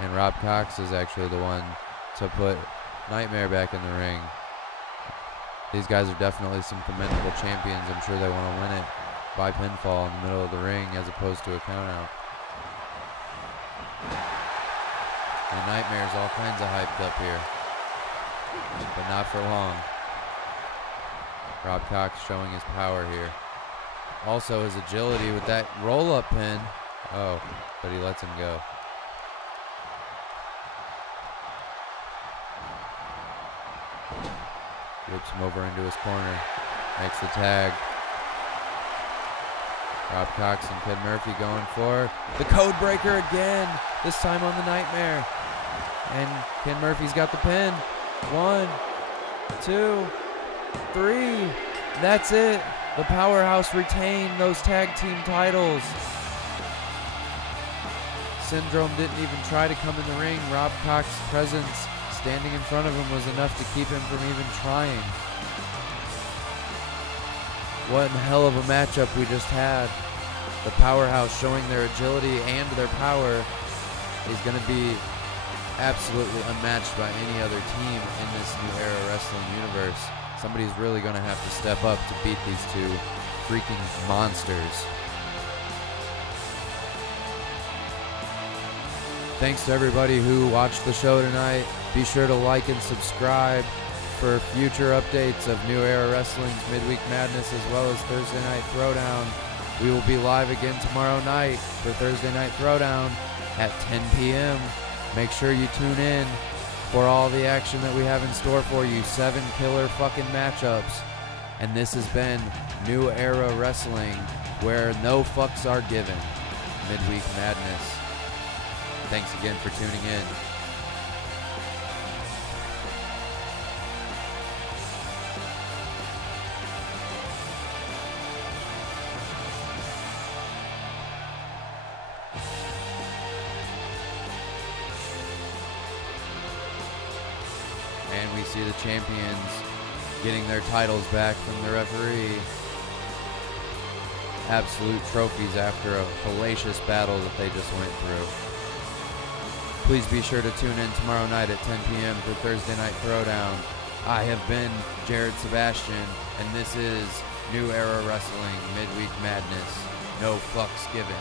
And Rob Cox is actually the one to put Nightmare back in the ring. These guys are definitely some commendable champions. I'm sure they want to win it by pinfall in the middle of the ring as opposed to a countout. And Nightmare's all kinds of hyped up here, but not for long. Rob Cox showing his power here. Also his agility with that roll-up pin. Oh, but he lets him go. Whips him over into his corner. Makes the tag. Rob Cox and Ken Murphy going for the code breaker again. This time on the Nightmare. And Ken Murphy's got the pin. 1, 2, 3. That's it. The Powerhouse retain those tag team titles. Syndrome didn't even try to come in the ring. Rob Cox's presence standing in front of him was enough to keep him from even trying. What a hell of a matchup we just had. The Powerhouse showing their agility and their power is going to be absolutely unmatched by any other team in this New Era Wrestling universe. Somebody's really going to have to step up to beat these two freaking monsters. Thanks to everybody who watched the show tonight. Be sure to like and subscribe for future updates of New Era Wrestling's Midweek Madness as well as Thursday Night Throwdown. We will be live again tomorrow night for Thursday Night Throwdown at 10 p.m. Make sure you tune in for all the action that we have in store for you. 7 killer fucking matchups. And this has been New Era Wrestling, where no fucks are given. Midweek Madness. Thanks again for tuning in. And we see the champions getting their titles back from the referee. Absolute trophies after a hellacious battle that they just went through. Please be sure to tune in tomorrow night at 10 p.m. for Thursday Night Throwdown. I have been Jared Sebastian, and this is New Era Wrestling Midweek Madness. No fucks given.